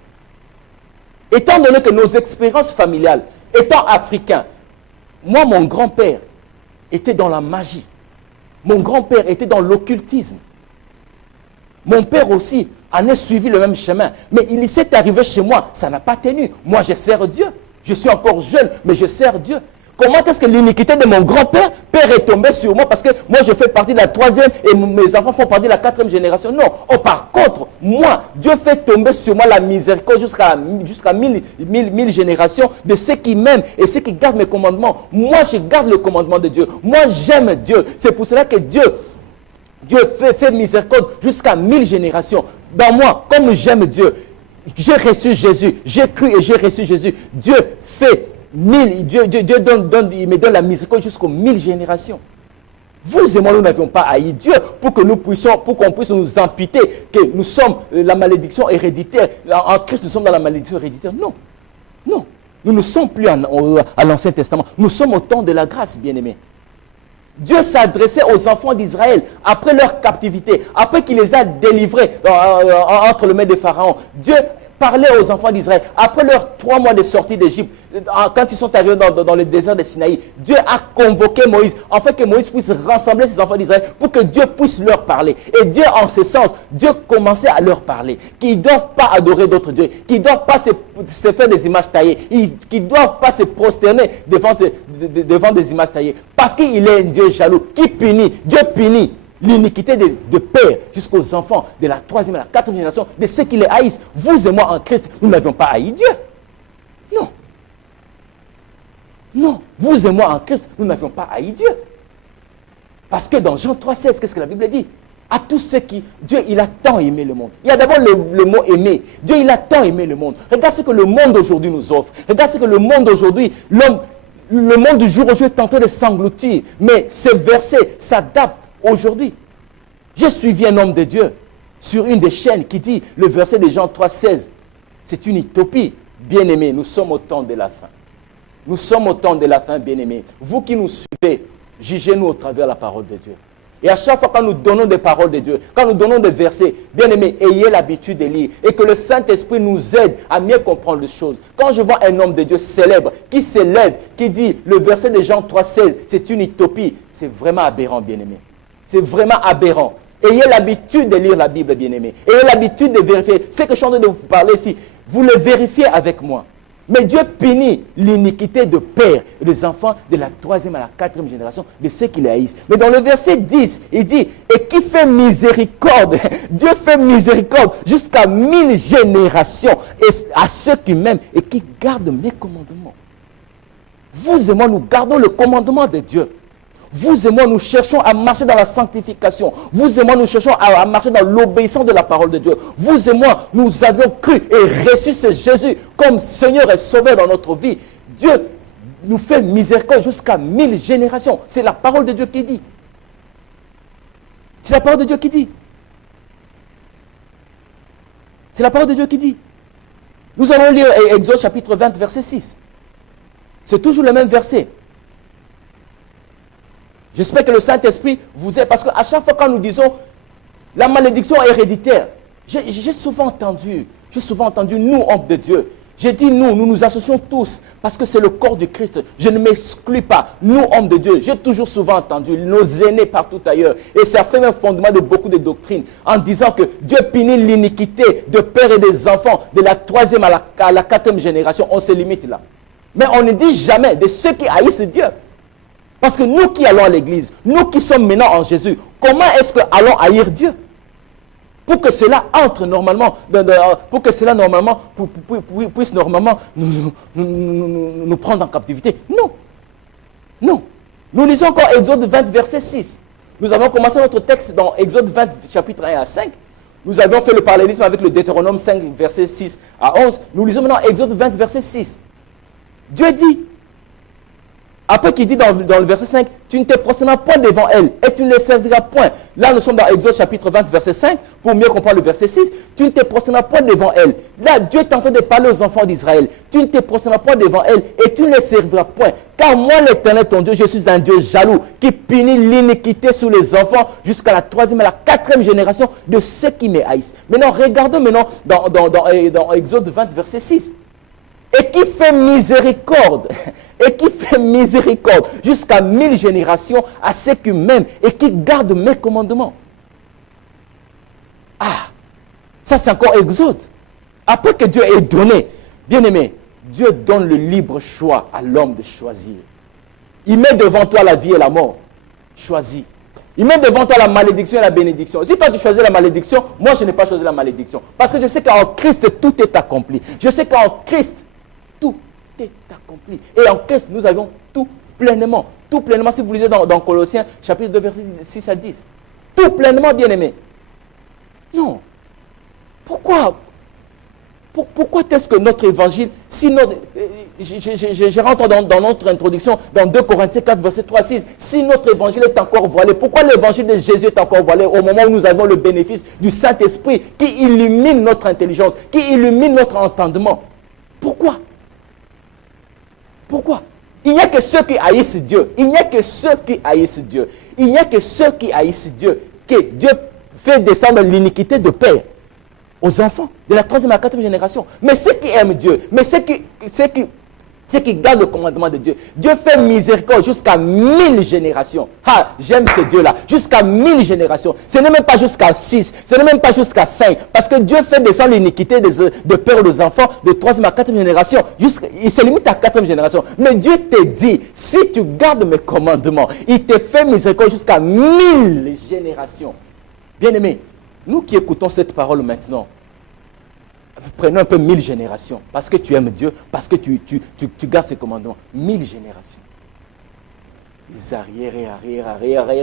Étant donné que nos expériences familiales, étant africains, moi, mon grand-père était dans la magie. Mon grand-père était dans l'occultisme. Mon père aussi en a suivi le même chemin. Mais il s'est arrivé chez moi, ça n'a pas tenu. Moi, je sers Dieu. Je suis encore jeune, mais je sers Dieu. Comment est-ce que l'iniquité de mon grand-père est tombée sur moi parce que moi, je fais partie de la 3e et mes enfants font partie de la 4e génération? Non. Oh, par contre, moi, Dieu fait tomber sur moi la miséricorde jusqu'à 1000 générations de ceux qui m'aiment et ceux qui gardent mes commandements. Moi, je garde le commandement de Dieu. Moi, j'aime Dieu. C'est pour cela que Dieu fait miséricorde jusqu'à 1000 générations. Dans moi, comme j'aime Dieu, j'ai reçu Jésus, j'ai cru et j'ai reçu Jésus. Dieu fait 1000, Dieu il me donne la miséricorde jusqu'aux 1000 générations. Vous et moi, nous n'avions pas haï Dieu pour qu'on puisse nous amputer, que nous sommes la malédiction héréditaire. En Christ, nous sommes dans la malédiction héréditaire. Non, non. Nous ne sommes plus à l'Ancien Testament. Nous sommes au temps de la grâce, bien-aimés. Dieu s'adressait aux enfants d'Israël après leur captivité, après qu'il les a délivrés entre les mains des pharaons. Dieu parlait aux enfants d'Israël après leurs 3 mois de sortie d'Égypte, quand ils sont arrivés dans le désert de Sinaï. Dieu a convoqué Moïse, afin que Moïse puisse rassembler ses enfants d'Israël pour que Dieu puisse leur parler. Et Dieu, en ce sens, Dieu commençait à leur parler qu'ils ne doivent pas adorer d'autres dieux, qu'ils ne doivent pas se faire des images taillées, qu'ils ne doivent pas se prosterner devant des images taillées, parce qu'il est un Dieu jaloux qui punit. Dieu punit l'iniquité de père jusqu'aux enfants de la 3e et la 4e génération, de ceux qui les haïssent. Vous et moi en Christ, nous n'avions pas haï Dieu. Non. Non. Vous et moi en Christ, nous n'avions pas haï Dieu. Parce que dans Jean 3,16, qu'est-ce que la Bible dit? À tous ceux qui... Dieu, il a tant aimé le monde. Il y a d'abord le mot aimer. Dieu, il a tant aimé le monde. Regarde ce que le monde aujourd'hui nous offre. Regarde ce que le monde aujourd'hui, le monde du jour au jour est en train de s'engloutir. Mais ces versets s'adaptent aujourd'hui. J'ai suivi un homme de Dieu sur une des chaînes qui dit, le verset de Jean 3,16, c'est une utopie. Bien-aimés, nous sommes au temps de la fin. Nous sommes au temps de la fin, bien-aimés. Vous qui nous suivez, jugez-nous au travers de la parole de Dieu. Et à chaque fois quand nous donnons des paroles de Dieu, quand nous donnons des versets, bien-aimés, ayez l'habitude de lire et que le Saint-Esprit nous aide à mieux comprendre les choses. Quand je vois un homme de Dieu célèbre, qui s'élève, qui dit, le verset de Jean 3,16, c'est une utopie, c'est vraiment aberrant, bien-aimés. C'est vraiment aberrant. Ayez l'habitude de lire la Bible, bien-aimés. Ayez l'habitude de vérifier. Ce que je suis en train de vous parler ici, vous le vérifiez avec moi. Mais Dieu punit l'iniquité de père et des enfants de la 3e à la 4e génération de ceux qui les haïssent. Mais dans le verset 10, il dit, et qui fait miséricorde, Dieu fait miséricorde jusqu'à 1000 générations et à ceux qui m'aiment et qui gardent mes commandements. Vous et moi, nous gardons le commandement de Dieu. Vous et moi, nous cherchons à marcher dans la sanctification. Vous et moi, nous cherchons à marcher dans l'obéissance de la parole de Dieu. Vous et moi, nous avions cru et reçu ce Jésus comme Seigneur et Sauveur dans notre vie. Dieu nous fait miséricorde jusqu'à 1000 générations. C'est la parole de Dieu qui dit. C'est la parole de Dieu qui dit. C'est la parole de Dieu qui dit. Nous allons lire Exode chapitre 20, verset 6. C'est toujours le même verset. J'espère que le Saint-Esprit vous aide, parce qu'à chaque fois quand nous disons la malédiction héréditaire, j'ai souvent entendu, nous, hommes de Dieu, j'ai dit nous nous associons tous, parce que c'est le corps du Christ. Je ne m'exclus pas, nous, hommes de Dieu. J'ai toujours souvent entendu nos aînés partout ailleurs, et ça fait un fondement de beaucoup de doctrines, en disant que Dieu punit l'iniquité de pères et des enfants, de la 3e à la 4e génération. On se limite là. Mais on ne dit jamais de ceux qui haïssent Dieu. Parce que nous qui allons à l'église, nous qui sommes maintenant en Jésus, comment est-ce que allons haïr Dieu? Pour que cela entre normalement, pour que cela normalement puisse normalement nous prendre en captivité. Non. Non. Nous lisons encore Exode 20, verset 6. Nous avons commencé notre texte dans Exode 20, chapitre 1 à 5. Nous avions fait le parallélisme avec le Deutéronome 5, verset 6 à 11. Nous lisons maintenant Exode 20, verset 6. Dieu dit, après qu'il dit dans le verset 5, tu ne te prosterneras point devant elle et tu ne les serviras point. Là, nous sommes dans Exode chapitre 20, verset 5, pour mieux comprendre le verset 6. Tu ne te prosterneras point devant elle. Là, Dieu est en train de parler aux enfants d'Israël. Tu ne te prosterneras point devant elle et tu ne les serviras point. Car moi, l'Éternel, ton Dieu, je suis un Dieu jaloux qui punit l'iniquité sur les enfants jusqu'à la 3e et la 4e génération de ceux qui me haïssent. Maintenant, regardons maintenant dans Exode 20, verset 6. Et qui fait miséricorde, jusqu'à 1000 générations à ceux qui m'aiment et qui gardent mes commandements. Ah, ça c'est encore Exode. Après que Dieu ait donné, bien aimé, Dieu donne le libre choix à l'homme de choisir. Il met devant toi la vie et la mort. Choisis. Il met devant toi la malédiction et la bénédiction. Si toi tu choisis la malédiction, moi je n'ai pas choisi la malédiction. Parce que je sais qu'en Christ, tout est accompli. Je sais qu'en Christ, tout est accompli. Et en Christ, nous avons tout pleinement. Tout pleinement, si vous lisez dans Colossiens, chapitre 2, verset 6 à 10. Tout pleinement, bien aimé. Non. Pourquoi est-ce que notre évangile, si notre, je rentre dans notre introduction, dans 2 Corinthiens 4, verset 3 à 6, si notre évangile est encore voilé, pourquoi l'évangile de Jésus est encore voilé au moment où nous avons le bénéfice du Saint-Esprit qui illumine notre intelligence, qui illumine notre entendement? Pourquoi? Il n'y a que ceux qui haïssent Dieu. Il n'y a que ceux qui haïssent Dieu. Il n'y a que ceux qui haïssent Dieu. Que Dieu fait descendre l'iniquité de père aux enfants de la 3e à la 4e génération. Mais ceux qui aiment Dieu, mais ceux qui gardent le commandement de Dieu, Dieu fait miséricorde jusqu'à 1000 générations. Ah, j'aime ce Dieu-là. Jusqu'à 1000 générations. Ce n'est même pas jusqu'à 6, ce n'est même pas jusqu'à 5. Parce que Dieu fait descendre l'iniquité de père aux enfants de 3e à 4e génération. Il se limite à 4e génération. Mais Dieu te dit, si tu gardes mes commandements, il te fait miséricorde jusqu'à 1000 générations. Bien-aimés, nous qui écoutons cette parole maintenant, prenons un peu 1000 générations, parce que tu aimes Dieu, parce que tu gardes ses commandements. 1000 générations. Les arrière,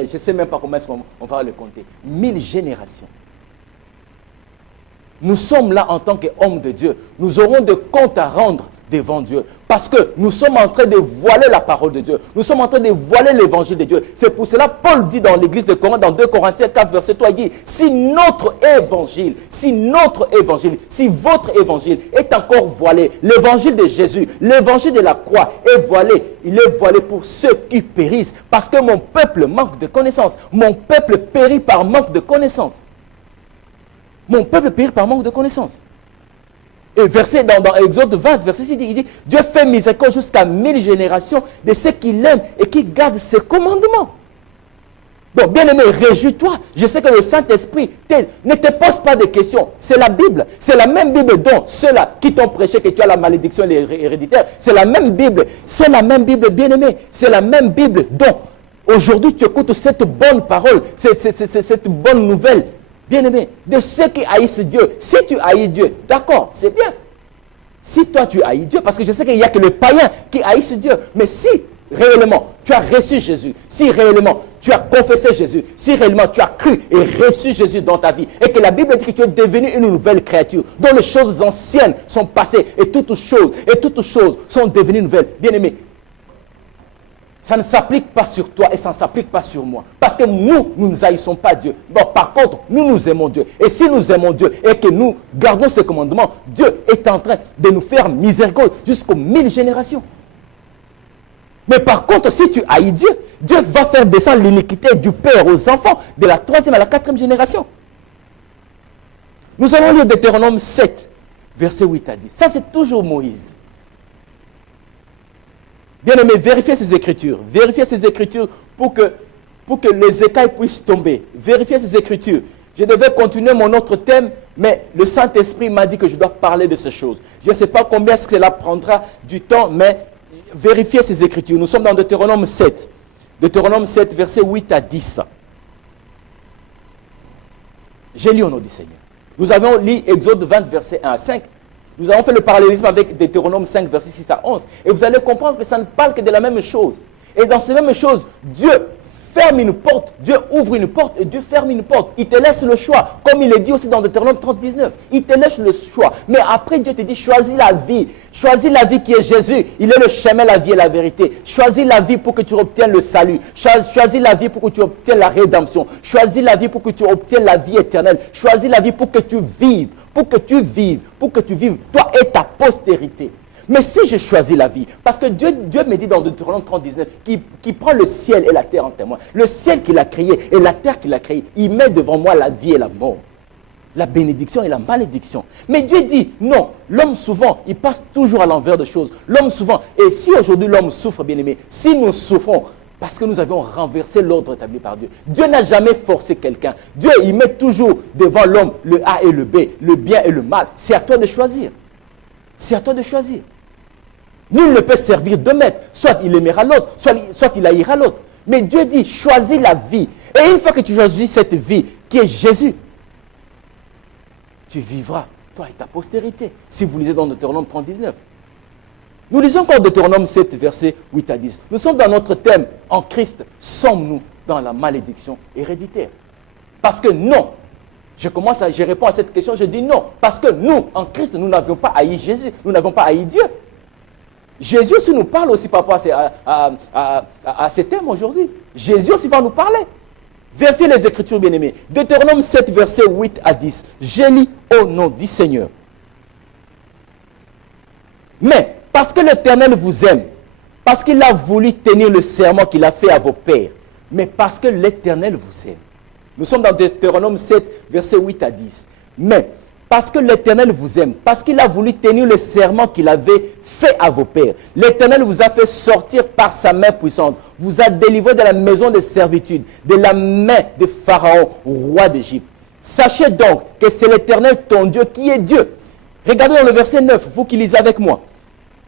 je ne sais même pas comment on va le compter. 1000 générations. Nous sommes là en tant qu'hommes de Dieu. Nous aurons des comptes à rendre devant Dieu. Parce que nous sommes en train de voiler la parole de Dieu. Nous sommes en train de voiler l'évangile de Dieu. C'est pour cela Paul dit dans l'église de Corinthe, dans 2 Corinthiens 4, verset 3, il dit, si votre évangile est encore voilé, l'évangile de Jésus, l'évangile de la croix est voilé, il est voilé pour ceux qui périssent. Parce que mon peuple manque de connaissance. Mon peuple périt par manque de connaissance. Mon peuple périt par manque de connaissance. Et verset dans Exode 20, verset 6, il dit, Dieu fait miséricorde jusqu'à 1000 générations de ceux qui l'aiment et qui gardent ses commandements. Donc, bien-aimé, réjouis-toi. Je sais que le Saint-Esprit ne te pose pas de questions. C'est la Bible. C'est la même Bible dont ceux-là qui t'ont prêché que tu as la malédiction héréditaire. C'est la même Bible. C'est la même Bible, bien-aimé. C'est la même Bible dont aujourd'hui tu écoutes cette bonne parole, cette bonne nouvelle. Bien-aimé, de ceux qui haïssent Dieu. Si tu haïs Dieu, d'accord, c'est bien. Si toi tu haïs Dieu, parce que je sais qu'il n'y a que les païens qui haïssent Dieu. Mais si réellement tu as reçu Jésus, si réellement tu as confessé Jésus, si réellement tu as cru et reçu Jésus dans ta vie, et que la Bible dit que tu es devenu une nouvelle créature, dont les choses anciennes sont passées, et toutes choses sont devenues nouvelles. Bien-aimé, ça ne s'applique pas sur toi et ça ne s'applique pas sur moi. Parce que nous ne haïssons pas Dieu. Bon, par contre, nous aimons Dieu. Et si nous aimons Dieu et que nous gardons ses commandements, Dieu est en train de nous faire miséricorde jusqu'aux 1000 générations. Mais par contre, si tu haïs Dieu, Dieu va faire descendre l'iniquité du père aux enfants de la 3e à la 4e génération. Nous allons lire Deutéronome 7, verset 8 à 10. Ça, c'est toujours Moïse. Bien-aimé, vérifiez ces écritures. Vérifiez ces écritures pour que les écailles puissent tomber. Vérifiez ces écritures. Je devais continuer mon autre thème, mais le Saint-Esprit m'a dit que je dois parler de ces choses. Je ne sais pas combien cela prendra du temps, mais vérifiez ces écritures. Nous sommes dans Deutéronome 7. Deutéronome 7, versets 8 à 10. J'ai lu au nom du Seigneur. Nous avons lu Exode 20, versets 1 à 5. Nous avons fait le parallélisme avec Deutéronome 5, verset 6 à 11. Et vous allez comprendre que ça ne parle que de la même chose. Et dans ces mêmes choses, Dieu ferme une porte, Dieu ouvre une porte et Dieu ferme une porte. Il te laisse le choix. Comme il est dit aussi dans Deutéronome 30, 19. Il te laisse le choix. Mais après, Dieu te dit, choisis la vie. Choisis la vie qui est Jésus. Il est le chemin, la vie et la vérité. Choisis la vie pour que tu obtiennes le salut. Choisis la vie pour que tu obtiennes la rédemption. Choisis la vie pour que tu obtiennes la vie éternelle. Choisis la vie pour que tu vives. Pour que tu vives, toi et ta postérité. Mais si je choisis la vie, parce que Dieu me dit dans Deutéronome 30, 19, qu'il prend le ciel et la terre en témoin, le ciel qu'il a créé et la terre qu'il a créée, il met devant moi la vie et la mort, la bénédiction et la malédiction. Mais Dieu dit, non, l'homme souvent, il passe toujours à l'envers des choses. L'homme souvent, et si aujourd'hui l'homme souffre, bien aimé, si nous souffrons, Parce que nous avions renversé l'ordre établi par Dieu. Dieu n'a jamais forcé quelqu'un. Dieu, il met toujours devant l'homme le A et le B, le bien et le mal. C'est à toi de choisir. C'est à toi de choisir. Nul ne peut servir deux maîtres. Soit il aimera l'autre, soit il haïra l'autre. Mais Dieu dit, choisis la vie. Et une fois que tu choisis cette vie, qui est Jésus, tu vivras, toi et ta postérité. Si vous lisez dans Deutéronome 39. Nous lisons encore Deutéronome 7, versets 8 à 10. Nous sommes dans notre thème, en Christ, sommes-nous dans la malédiction héréditaire? Parce que non. Je réponds à cette question, je dis non. Parce que nous, en Christ, nous n'avions pas haï Jésus, nous n'avons pas haï Dieu. Jésus aussi nous parle aussi par rapport à ces thèmes aujourd'hui. Jésus aussi va nous parler. Vérifiez les Écritures, bien-aimés. Deutéronome 7, versets 8 à 10. Je lis au nom du Seigneur. Mais, parce que l'Éternel vous aime, parce qu'il a voulu tenir le serment qu'il a fait à vos pères, mais parce que l'Éternel vous aime. Nous sommes dans Deutéronome 7, versets 8 à 10. Mais, parce que l'Éternel vous aime, parce qu'il a voulu tenir le serment qu'il avait fait à vos pères, l'Éternel vous a fait sortir par sa main puissante, vous a délivré de la maison de servitude, de la main de Pharaon, roi d'Égypte. Sachez donc que c'est l'Éternel ton Dieu qui est Dieu. Regardez dans le verset 9, vous qui lisez avec moi.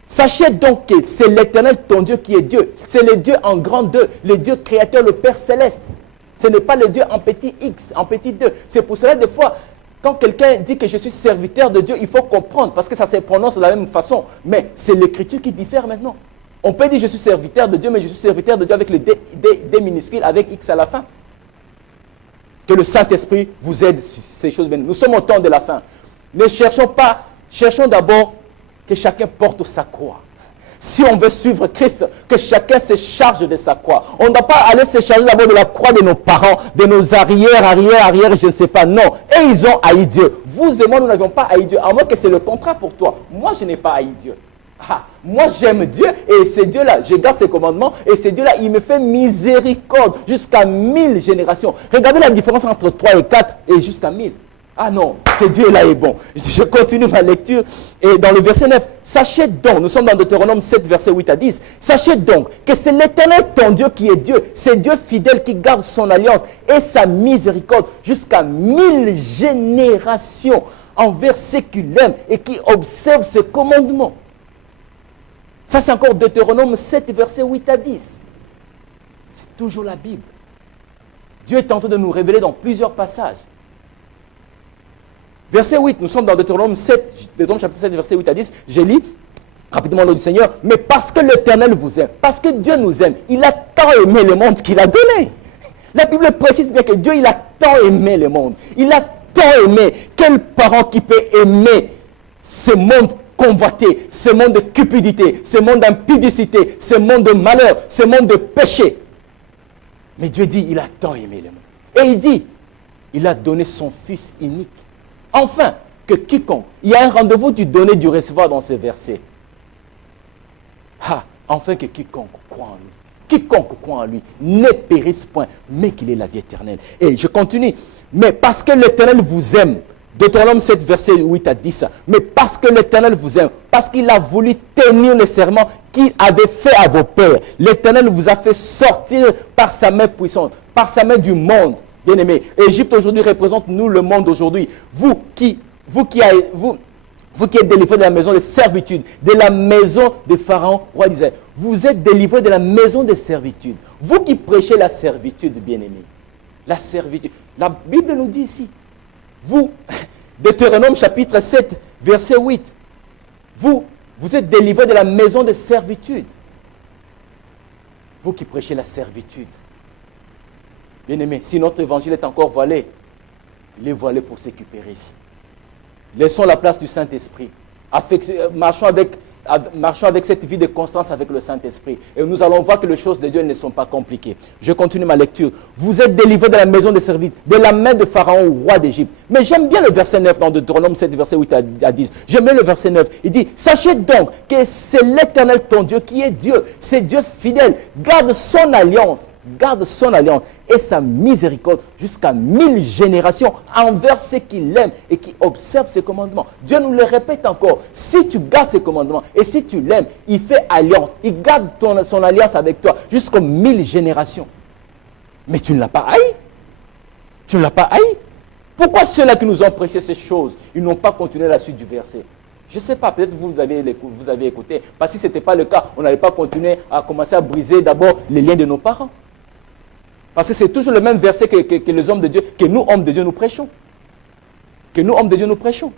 Sachez donc que c'est l'Éternel ton Dieu qui est Dieu. C'est le Dieu en grand 2, le Dieu créateur, le Père céleste. Ce n'est pas le Dieu en petit x, en petit 2. C'est pour cela, des fois, quand quelqu'un dit que je suis serviteur de Dieu, il faut comprendre, parce que ça se prononce de la même façon. Mais c'est l'Écriture qui diffère maintenant. On peut dire je suis serviteur de Dieu, mais je suis serviteur de Dieu avec le D minuscule, avec X à la fin. Que le Saint-Esprit vous aide sur ces choses. Nous sommes au temps de la fin. Ne cherchons pas, cherchons d'abord que chacun porte sa croix. Si on veut suivre Christ, que chacun se charge de sa croix. On ne doit pas aller se charger d'abord de la croix de nos parents, de nos arrière, je ne sais pas. Non, et ils ont haï Dieu. Vous et moi, nous n'avions pas haï Dieu. À moins que c'est le contraire pour toi. Moi, je n'ai pas haï Dieu. Moi, j'aime Dieu et c'est Dieu-là. Je garde ses commandements et c'est Dieu-là. Il me fait miséricorde jusqu'à 1000 générations. Regardez la différence entre 3 et 4 et jusqu'à 1000. Ah non, ce Dieu-là est bon. Je continue ma lecture. Et dans le verset 9, sachez donc, nous sommes dans Deutéronome 7, verset 8 à 10. Sachez donc que c'est l'Éternel ton Dieu qui est Dieu. C'est Dieu fidèle qui garde son alliance et sa miséricorde jusqu'à 1000 générations envers ceux qui l'aiment et qui observent ses commandements. Ça, c'est encore Deutéronome 7, verset 8 à 10. C'est toujours la Bible. Dieu est en train de nous révéler dans plusieurs passages. Verset 8, nous sommes dans Deutéronome 7, Deutéronome chapitre 7, verset 8 à 10. Je lis rapidement le nom du Seigneur. Mais parce que l'Éternel vous aime, parce que Dieu nous aime, il a tant aimé le monde qu'il a donné. La Bible précise bien que Dieu, il a tant aimé le monde. Il a tant aimé. Quel parent qui peut aimer ce monde convoité, ce monde de cupidité, ce monde d'impudicité, ce monde de malheur, ce monde de péché? Mais Dieu dit, il a tant aimé le monde. Et il dit, il a donné son Fils unique. Enfin, que quiconque, il y a un rendez-vous du donner, du recevoir dans ces versets. Enfin que quiconque croit en lui. Quiconque croit en lui ne périsse point, mais qu'il ait la vie éternelle. Et je continue. Mais parce que l'Éternel vous aime, Deutéronome 7, verset 8 à 10, mais parce que l'Éternel vous aime, parce qu'il a voulu tenir le serment qu'il avait fait à vos pères, l'Éternel vous a fait sortir par sa main puissante, par sa main du monde. Bien-aimés, Égypte aujourd'hui représente nous le monde aujourd'hui. Vous qui êtes délivrés de la maison de servitude, de la maison de Pharaon, roi d'Israël, vous êtes délivrés de la maison de servitude. Vous qui prêchez la servitude, bien-aimés, la servitude. La Bible nous dit ici, vous, Deutéronome chapitre 7, verset 8, vous êtes délivrés de la maison de servitude. Vous qui prêchez la servitude. Bien-aimés, si notre évangile est encore voilé, il est voilé pour ceux qui périssent. Laissons la place du Saint-Esprit. Marchons avec cette vie de constance avec le Saint-Esprit. Et nous allons voir que les choses de Dieu ne sont pas compliquées. Je continue ma lecture. Vous êtes délivrés de la maison de servitude, de la main de Pharaon, roi d'Égypte. Mais j'aime bien le verset 9 dans Deutéronome 7, verset 8 à 10. J'aime bien le verset 9. Il dit, sachez donc que c'est l'Éternel ton Dieu qui est Dieu. C'est Dieu fidèle. Garde son alliance. Garde son alliance et sa miséricorde jusqu'à 1000 générations envers ceux qui l'aiment et qui observent ses commandements. Dieu nous le répète encore. Si tu gardes ses commandements et si tu l'aimes, il fait alliance. Il garde son alliance avec toi jusqu'aux 1000 générations. Mais tu ne l'as pas haï. Tu ne l'as pas haï. Pourquoi ceux-là qui nous ont prêché ces choses, ils n'ont pas continué la suite du verset? Je ne sais pas, peut-être vous avez écouté. Parce que si ce n'était pas le cas, on n'allait pas continuer à commencer à briser d'abord les liens de nos parents. Parce que c'est toujours le même verset que les hommes de Dieu, que nous, hommes de Dieu, nous prêchons. Que nous, hommes de Dieu, nous prêchons.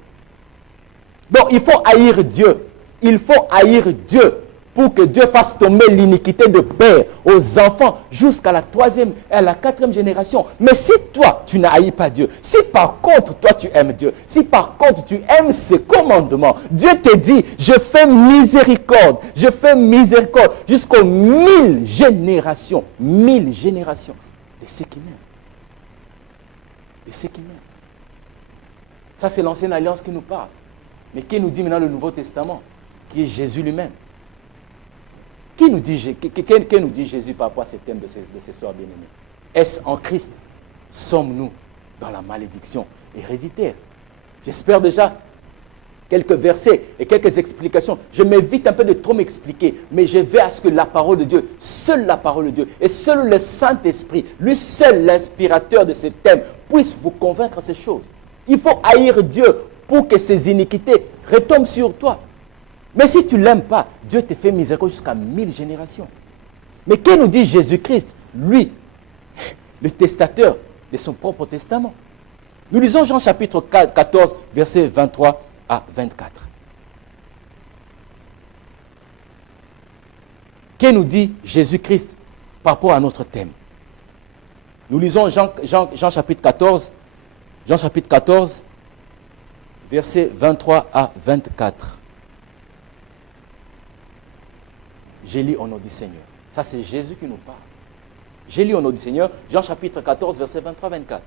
Donc, il faut haïr Dieu. Il faut haïr Dieu pour que Dieu fasse tomber l'iniquité de père aux enfants jusqu'à la 3e et à la 4e génération. Mais si toi, tu n'haïs pas Dieu, si par contre, toi, tu aimes Dieu, si par contre, tu aimes ses commandements, Dieu te dit, je fais miséricorde jusqu'aux 1000 générations. 1000 générations de ceux qui m'aiment. De ceux qui m'aiment. Ça, c'est l'ancienne alliance qui nous parle. Mais qui nous dit maintenant le Nouveau Testament, qui est Jésus lui-même? Qui nous dit Jésus par rapport à ce thème de ces soirs bien-aimés? Est-ce en Christ? Sommes-nous dans la malédiction héréditaire? J'espère déjà quelques versets et quelques explications. Je m'évite un peu de trop m'expliquer, mais je vais à ce que la parole de Dieu, seule la parole de Dieu, et seul le Saint-Esprit, lui seul l'inspirateur de ces thèmes, puisse vous convaincre de ces choses. Il faut haïr Dieu pour que ces iniquités retombent sur toi. Mais si tu ne l'aimes pas, Dieu te fait miséricorde jusqu'à 1000 générations. Mais que nous dit Jésus-Christ, lui, le testateur de son propre testament? Nous lisons Jean chapitre 14, versets 23 à 24. Que nous dit Jésus-Christ par rapport à notre thème? Nous lisons Jean chapitre 14, versets 23 à 24. J'ai lu au nom du Seigneur. Ça, c'est Jésus qui nous parle. J'ai lu au nom du Seigneur, Jean chapitre 14, verset 23-24.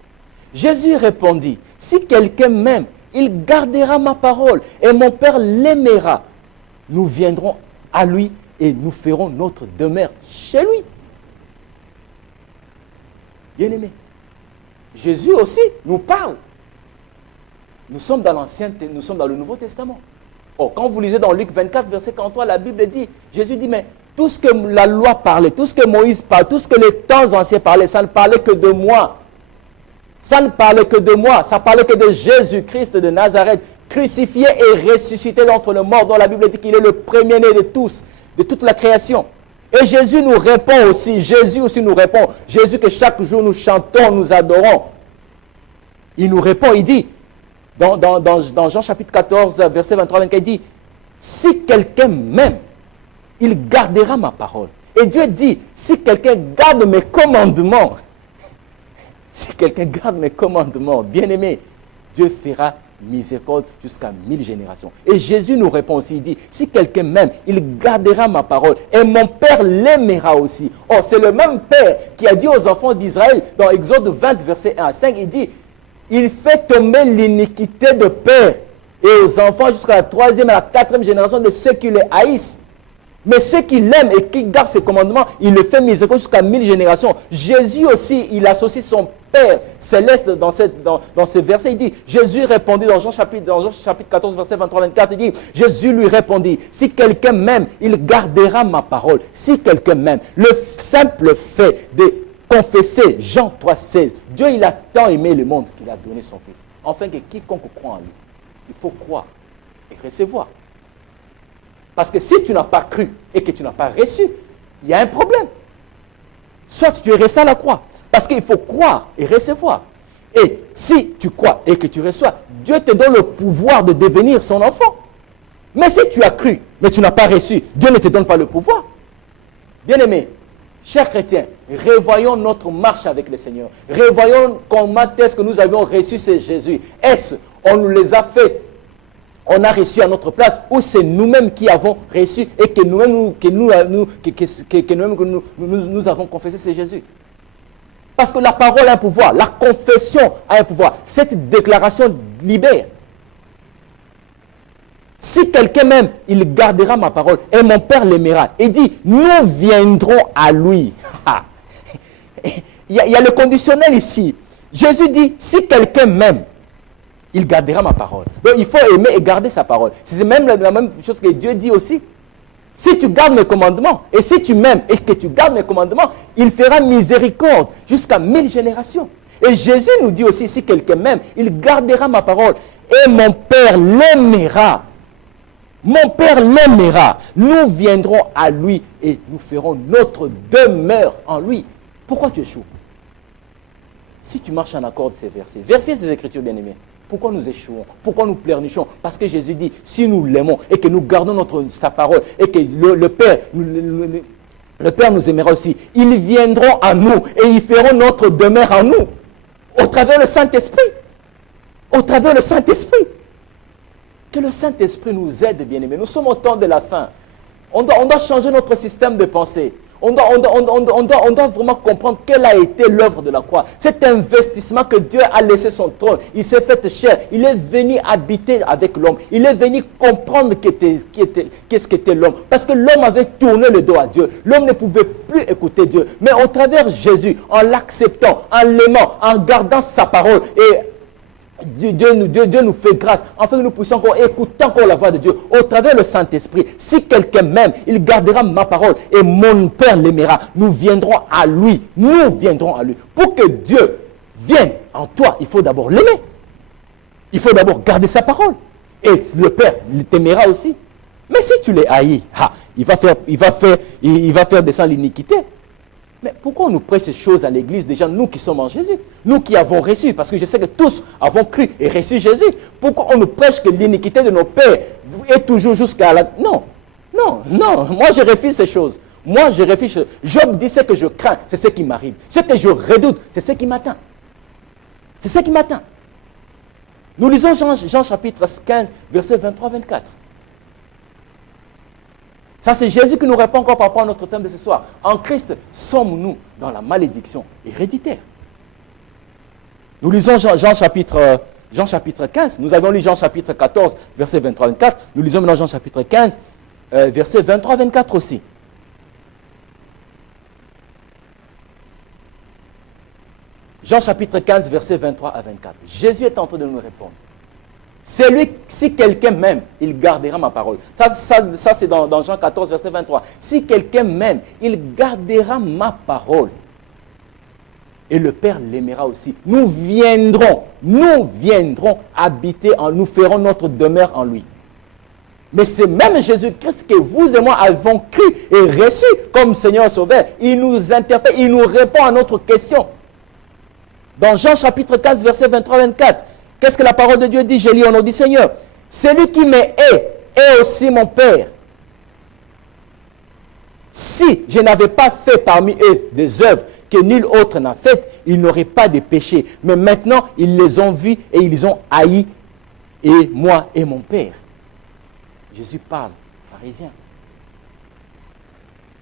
Jésus répondit, si quelqu'un m'aime, il gardera ma parole et mon Père l'aimera. Nous viendrons à lui et nous ferons notre demeure chez lui. Bien-aimés, Jésus aussi nous parle. Nous sommes dans nous sommes dans le Nouveau Testament. Oh, quand vous lisez dans Luc 24, verset 43, la Bible dit, Jésus dit, mais tout ce que la loi parlait, tout ce que Moïse parlait, tout ce que les temps anciens parlaient, ça ne parlait que de moi. Ça ne parlait que de moi, ça parlait que de Jésus-Christ de Nazareth, crucifié et ressuscité d'entre les morts, dont la Bible dit qu'il est le premier-né de tous, de toute la création. Et Jésus nous répond aussi, Jésus que chaque jour nous chantons, nous adorons. Il nous répond, il dit, dans Jean chapitre 14, verset 23, il dit, si quelqu'un m'aime, il gardera ma parole. Et Dieu dit, si quelqu'un garde mes commandements, bien-aimé, Dieu fera miséricorde jusqu'à 1000 générations. Et Jésus nous répond aussi, il dit, si quelqu'un m'aime, il gardera ma parole. Et mon Père l'aimera aussi. Or, c'est le même Père qui a dit aux enfants d'Israël, dans Exode 20, verset 1 à 5, il dit, il fait tomber l'iniquité de père et aux enfants jusqu'à la 3e et la 4e génération de ceux qui les haïssent. Mais ceux qui l'aiment et qui gardent ses commandements, il le fait miséricorde jusqu'à 1000 générations. Jésus aussi, il associe son Père céleste dans ce verset. Il dit, Jésus répondit dans Jean chapitre 14, verset 23-24, il dit, Jésus lui répondit, si quelqu'un m'aime, il gardera ma parole. Si quelqu'un m'aime, le simple fait de confesser, Jean 3,16, Dieu il a tant aimé le monde qu'il a donné son Fils. Enfin que quiconque croit en lui, il faut croire et recevoir. Parce que si tu n'as pas cru et que tu n'as pas reçu, il y a un problème. Soit tu es resté à la croix, parce qu'il faut croire et recevoir. Et si tu crois et que tu reçois, Dieu te donne le pouvoir de devenir son enfant. Mais si tu as cru, mais tu n'as pas reçu, Dieu ne te donne pas le pouvoir. Bien-aimé, chers chrétiens, revoyons notre marche avec le Seigneur. Revoyons comment est-ce que nous avions reçu ce Jésus. Est-ce qu'on nous les a fait, on a reçu à notre place, ou c'est nous-mêmes qui avons reçu et que nous avons confessé ce Jésus? Parce que la parole a un pouvoir, la confession a un pouvoir. Cette déclaration libère. Si quelqu'un m'aime, il gardera ma parole et mon Père l'aimera. Il dit, nous viendrons à lui. il y a le conditionnel ici. Jésus dit, si quelqu'un m'aime, il gardera ma parole. Donc il faut aimer et garder sa parole. C'est même la même chose que Dieu dit aussi. Si tu gardes mes commandements, et si tu m'aimes et que tu gardes mes commandements, il fera miséricorde jusqu'à 1000 générations. Et Jésus nous dit aussi, si quelqu'un m'aime, il gardera ma parole. Et mon Père l'aimera. Mon Père l'aimera. Nous viendrons à lui et nous ferons notre demeure en lui. Pourquoi tu échoues? Si tu marches en accord de ces versets, vérifiez ces écritures, bien-aimés. Pourquoi nous échouons? Pourquoi nous pleurnichons? Parce que Jésus dit, si nous l'aimons et que nous gardons sa parole et que le Père nous aimera aussi, ils viendront à nous et ils feront notre demeure en nous. Au travers le Saint-Esprit. Au travers le Saint-Esprit. Que le Saint-Esprit nous aide, bien-aimés. Nous sommes au temps de la fin. On doit changer notre système de pensée. On doit vraiment comprendre quelle a été l'œuvre de la croix. Cet investissement que Dieu a laissé son trône. Il s'est fait chair. Il est venu habiter avec l'homme. Il est venu comprendre qu'est-ce qu'était l'homme. Parce que l'homme avait tourné le dos à Dieu. L'homme ne pouvait plus écouter Dieu. Mais au travers de Jésus, en l'acceptant, en l'aimant, en gardant sa parole et Dieu nous fait grâce, afin que nous puissions encore écouter encore la voix de Dieu au travers le Saint-Esprit. Si quelqu'un m'aime, il gardera ma parole et mon Père l'aimera. Nous viendrons à lui. Nous viendrons à lui. Pour que Dieu vienne en toi, il faut d'abord l'aimer. Il faut d'abord garder sa parole. Et le Père t'aimera aussi. Mais si tu les haïs, il va faire descendre l'iniquité. Mais pourquoi on nous prêche ces choses à l'église, déjà nous qui sommes en Jésus? Nous qui avons reçu, parce que je sais que tous avons cru et reçu Jésus. Pourquoi on nous prêche que l'iniquité de nos pères est toujours jusqu'à la... Non, moi je refuse ces choses. Moi je refuse. Job dit ce que je crains, c'est ce qui m'arrive. Ce que je redoute, c'est ce qui m'atteint. C'est ce qui m'atteint. Nous lisons Jean chapitre 15, versets 23-24. Ça, c'est Jésus qui nous répond encore par rapport à notre thème de ce soir. En Christ, sommes-nous dans la malédiction héréditaire? Nous lisons Jean chapitre 15. Nous avons lu Jean chapitre 14, verset 23-24. Nous lisons maintenant Jean chapitre 15, verset 23-24 aussi. Jean chapitre 15, verset 23 à 24. Jésus est en train de nous répondre. Si quelqu'un m'aime, il gardera ma parole. Ça c'est dans Jean 14, verset 23. Si quelqu'un m'aime, il gardera ma parole. Et le Père l'aimera aussi. Nous viendrons habiter nous ferons notre demeure en lui. Mais c'est même Jésus-Christ que vous et moi avons cru et reçu comme Seigneur Sauveur. Il nous interpelle, il nous répond à notre question. Dans Jean chapitre 15, verset 23-24. Qu'est-ce que la parole de Dieu dit? Je lis au nom du Seigneur. Celui qui me est aussi mon Père. Si je n'avais pas fait parmi eux des œuvres que nul autre n'a faites, ils n'auraient pas de péché. Mais maintenant, ils les ont vus et ils les ont haïs. Et moi et mon Père. Jésus parle, pharisien.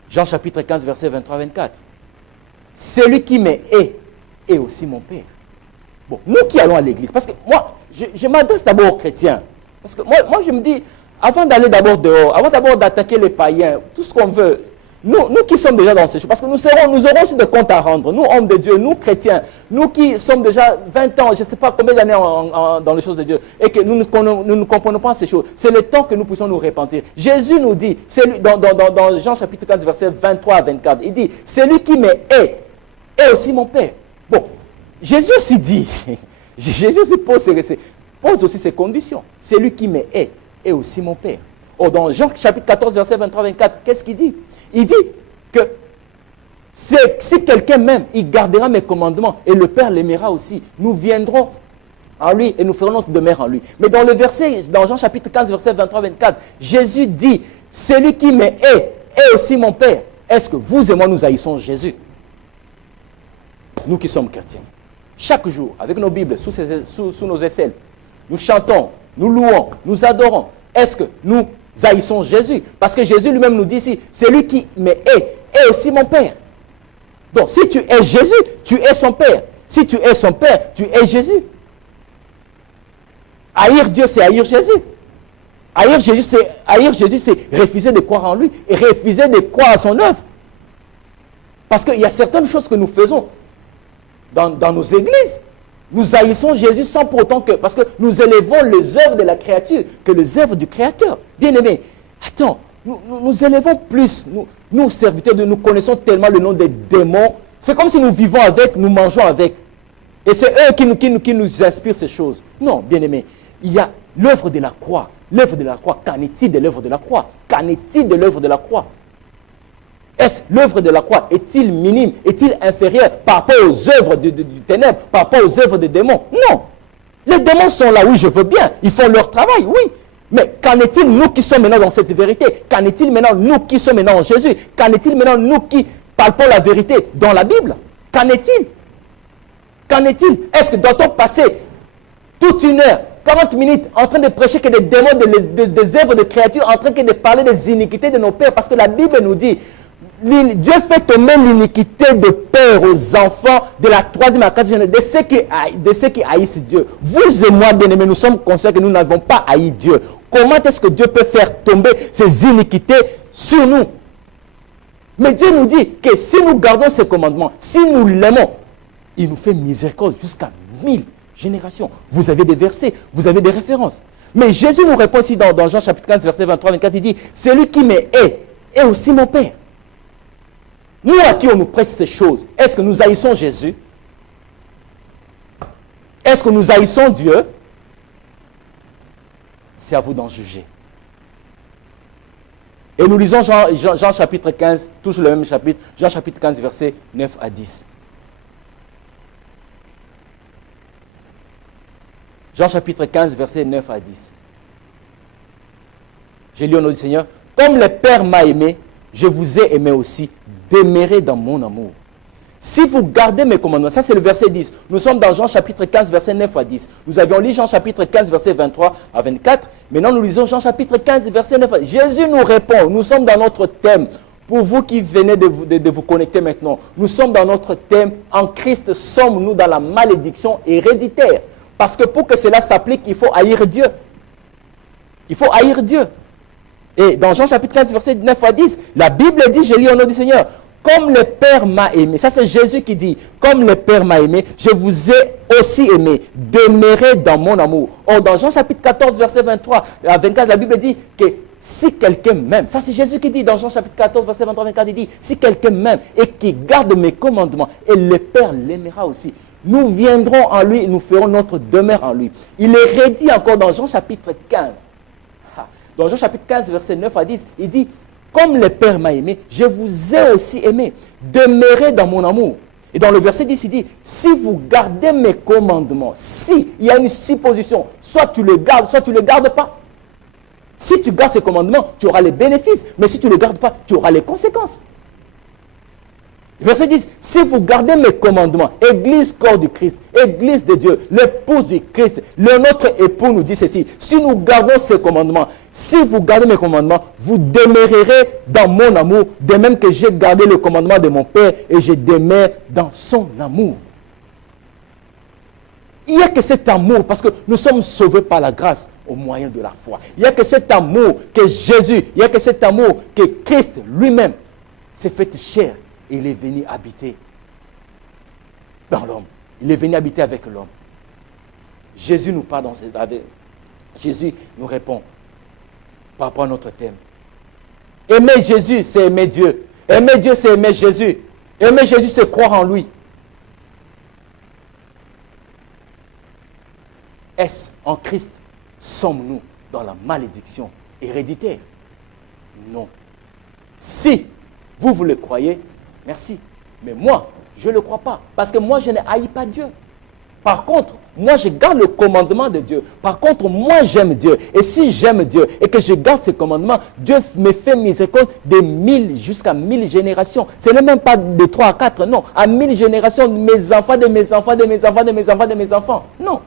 Jean chapitre 15, verset 23-24. Celui qui me est aussi mon Père. Bon, nous qui allons à l'église, parce que moi, je m'adresse d'abord aux chrétiens. Parce que moi, je me dis, avant d'aller d'abord dehors, avant d'abord d'attaquer les païens, tout ce qu'on veut, nous qui sommes déjà dans ces choses, parce que nous aurons aussi des comptes à rendre, nous hommes de Dieu, nous chrétiens, nous qui sommes déjà 20 ans, je ne sais pas combien d'années dans les choses de Dieu, et que nous ne comprenons pas ces choses, c'est le temps que nous puissions nous repentir. Jésus nous dit, dans Jean chapitre 15, verset 23 à 24, il dit, celui qui me est aussi mon Père. Bon, Jésus aussi dit, Jésus aussi pose aussi ses conditions. Celui qui me est aussi mon Père. Or, dans Jean chapitre 14, verset 23-24, qu'est-ce qu'il dit? Il dit que si quelqu'un m'aime, il gardera mes commandements et le Père l'aimera aussi. Nous viendrons en lui et nous ferons notre demeure en lui. Mais dans le verset, dans Jean chapitre 15, verset 23-24, Jésus dit, celui qui me est aussi mon Père. Est-ce que vous et moi nous haïssons Jésus? Nous qui sommes chrétiens. Chaque jour, avec nos Bibles, sous nos aisselles, nous chantons, nous louons, nous adorons. Est-ce que nous haïssons Jésus? Parce que Jésus lui-même nous dit ici, celui qui me est aussi mon Père. Donc, si tu es Jésus, tu es son Père. Si tu es son Père, tu es Jésus. Haïr Dieu, c'est haïr Jésus. Haïr Jésus, c'est refuser de croire en lui et refuser de croire à son œuvre. Parce qu'il y a certaines choses que nous faisons dans nos églises. Nous haïssons Jésus sans pour autant que... Parce que nous élevons les œuvres de la créature que les œuvres du Créateur. Bien-aimés, attends, nous élevons plus. Nous, serviteurs de nous connaissons tellement le nom des démons. C'est comme si nous vivons avec, nous mangeons avec. Et c'est eux qui nous inspirent ces choses. Non, bien-aimés, il y a l'œuvre de la croix. L'œuvre de la croix, qu'en est-il de l'œuvre de la croix? Qu'en est-il de l'œuvre de la croix? Est-ce l'œuvre de la croix est-il minime, est-il inférieur par rapport aux œuvres du ténèbre, par rapport aux œuvres des démons? Non. Les démons sont là, oui, je veux bien. Ils font leur travail, oui. Mais qu'en est-il nous qui sommes maintenant dans cette vérité? Qu'en est-il maintenant nous qui sommes maintenant en Jésus? Qu'en est-il maintenant nous qui palpons la vérité dans la Bible? Qu'en est-il? Qu'en est-il? Est-ce que doit-on passer toute une heure, 40 minutes en train de prêcher que des démons, des œuvres de créatures, en train de parler des iniquités de nos pères? Parce que la Bible nous dit, Dieu fait tomber l'iniquité de père aux enfants de la 3e à la 4e génération, de ceux qui haïssent Dieu. Vous et moi, bien-aimés, nous sommes conscients que nous n'avons pas haï Dieu. Comment est-ce que Dieu peut faire tomber ces iniquités sur nous? Mais Dieu nous dit que si nous gardons ses commandements, si nous l'aimons, il nous fait miséricorde jusqu'à 1000 générations. Vous avez des versets, vous avez des références. Mais Jésus nous répond ici dans Jean chapitre 15, verset 23-24, il dit, celui qui me hait est aussi mon Père. Nous à qui on nous prête ces choses, est-ce que nous haïssons Jésus? Est-ce que nous haïssons Dieu? C'est à vous d'en juger. Et nous lisons Jean chapitre 15, toujours le même chapitre, Jean chapitre 15, versets 9 à 10. Jean chapitre 15, versets 9 à 10. J'ai lu au nom du Seigneur, comme le Père m'a aimé, je vous ai aimé aussi, demeurez dans mon amour. Si vous gardez mes commandements, ça c'est le verset 10. Nous sommes dans Jean chapitre 15, verset 9 à 10. Nous avions lu Jean chapitre 15, verset 23 à 24. Maintenant nous lisons Jean chapitre 15, verset 9 à 10. Jésus nous répond, nous sommes dans notre thème. Pour vous qui venez de vous connecter maintenant, nous sommes dans notre thème. En Christ sommes-nous dans la malédiction héréditaire. Parce que pour que cela s'applique, il faut haïr Dieu. Il faut haïr Dieu. Et dans Jean chapitre 15, verset 9 à 10, la Bible dit, je lis au nom du Seigneur, comme le Père m'a aimé, ça c'est Jésus qui dit, comme le Père m'a aimé, je vous ai aussi aimé, demeurez dans mon amour. Or, dans Jean chapitre 14, verset 23 à 24, la Bible dit que si quelqu'un m'aime, ça c'est Jésus qui dit dans Jean chapitre 14, verset 23 à 24, il dit, si quelqu'un m'aime et qui garde mes commandements, et le Père l'aimera aussi. Nous viendrons en lui, nous ferons notre demeure en lui. Il est redit encore dans Jean chapitre 15. Dans Jean chapitre 15, verset 9 à 10, il dit, comme le Père m'a aimé, je vous ai aussi aimé. Demeurez dans mon amour. Et dans le verset 10, il dit, si vous gardez mes commandements, si, il y a une supposition, soit tu le gardes, soit tu ne le gardes pas. Si tu gardes ces commandements, tu auras les bénéfices. Mais si tu ne le gardes pas, tu auras les conséquences. Verset 10, si vous gardez mes commandements, Église, corps du Christ, Église de Dieu, l'épouse du Christ, notre époux nous dit ceci, si nous gardons ces commandements, si vous gardez mes commandements, vous demeurerez dans mon amour, de même que j'ai gardé le commandement de mon Père et je demeure dans son amour. Il n'y a que cet amour, parce que nous sommes sauvés par la grâce au moyen de la foi. Il n'y a que cet amour que Jésus, il n'y a que cet amour que Christ lui-même s'est fait chair. Il est venu habiter dans l'homme. Il est venu habiter avec l'homme. Jésus nous parle dans cette... Jésus nous répond par rapport à notre thème. Aimer Jésus, c'est aimer Dieu. Aimer Dieu, c'est aimer Jésus. Aimer Jésus, c'est croire en lui. Est-ce en Christ sommes-nous dans la malédiction héréditaire? Non. Si vous le croyez, merci. Mais moi, je ne le crois pas. Parce que moi, je ne haïs pas Dieu. Par contre, moi, je garde le commandement de Dieu. Par contre, moi, j'aime Dieu. Et si j'aime Dieu et que je garde ses commandements, Dieu me fait miséricorde de 1000 jusqu'à 1000 générations. Ce n'est même pas de 3 à 4, non. À 1000 générations, de mes enfants, de mes enfants, de mes enfants, de mes enfants, de mes enfants. Non.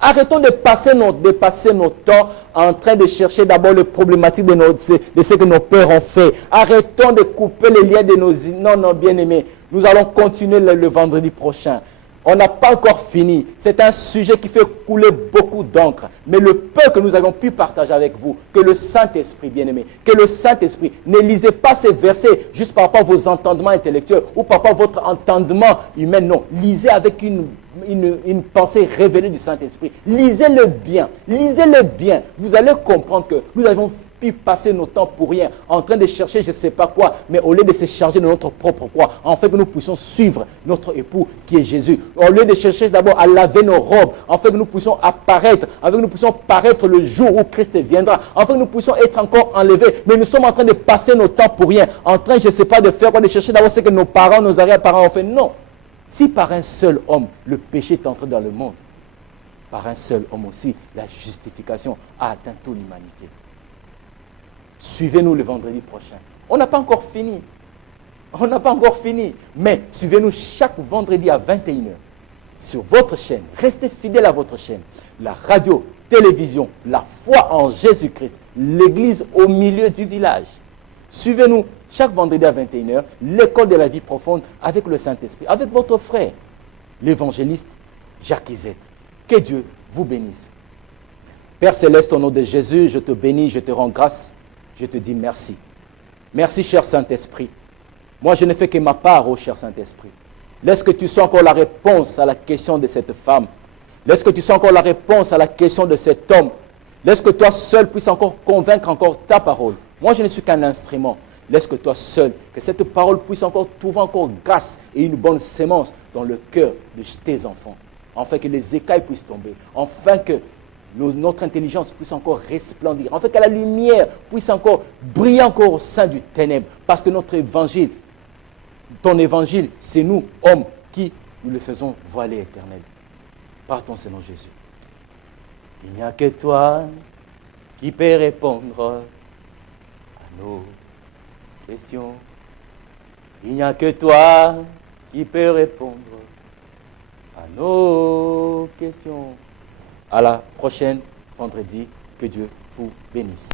Arrêtons de passer notre temps en train de chercher d'abord les problématiques de ce que nos pères ont fait. Arrêtons de couper les liens de nos... Non, bien-aimés. Nous allons continuer le vendredi prochain. On n'a pas encore fini. C'est un sujet qui fait couler beaucoup d'encre. Mais le peu que nous avons pu partager avec vous, que le Saint-Esprit, bien-aimé, que le Saint-Esprit, ne lisez pas ces versets juste par rapport à vos entendements intellectuels ou par rapport à votre entendement humain. Non, lisez avec une pensée révélée du Saint-Esprit. Lisez-le bien. Lisez-le bien. Vous allez comprendre que nous avons pu passer nos temps pour rien, en train de chercher je ne sais pas quoi, mais au lieu de se charger de notre propre quoi, en fait que nous puissions suivre notre époux qui est Jésus. Au lieu de chercher d'abord à laver nos robes, en fait que nous puissions apparaître, en fait que nous puissions paraître le jour où Christ viendra, en fait que nous puissions être encore enlevés, mais nous sommes en train de passer nos temps pour rien, en train, je ne sais pas, de faire quoi, de chercher d'abord ce que nos parents, nos arrière-parents ont fait. Non. Si par un seul homme, le péché est entré dans le monde, par un seul homme aussi, la justification a atteint toute l'humanité. Suivez-nous le vendredi prochain. On n'a pas encore fini. On n'a pas encore fini. Mais suivez-nous chaque vendredi à 21h sur votre chaîne. Restez fidèles à votre chaîne. La radio, télévision, la foi en Jésus-Christ. L'église au milieu du village. Suivez-nous chaque vendredi à 21h, l'école de la vie profonde avec le Saint-Esprit, avec votre frère, l'évangéliste Jacques Izette. Que Dieu vous bénisse. Père Céleste, au nom de Jésus, je te bénis, je te rends grâce. Je te dis merci. Merci, cher Saint-Esprit. Moi, je ne fais que ma part, ô cher Saint-Esprit. Laisse que tu sois encore la réponse à la question de cette femme. Laisse que tu sois encore la réponse à la question de cet homme. Laisse que toi seul puisses encore convaincre encore ta parole. Moi, je ne suis qu'un instrument. Laisse que toi seul, que cette parole puisse encore trouver encore grâce et une bonne sémence dans le cœur de tes enfants. Afin que les écailles puissent tomber. Afin que notre intelligence puisse encore resplendir, en fait que la lumière puisse encore briller encore au sein du ténèbre, parce que notre évangile, ton évangile, c'est nous, hommes, qui nous le faisons voiler éternel. Par ton Seigneur Jésus. Il n'y a que toi qui peux répondre à nos questions. Il n'y a que toi qui peux répondre à nos questions. À la prochaine vendredi. Que Dieu vous bénisse.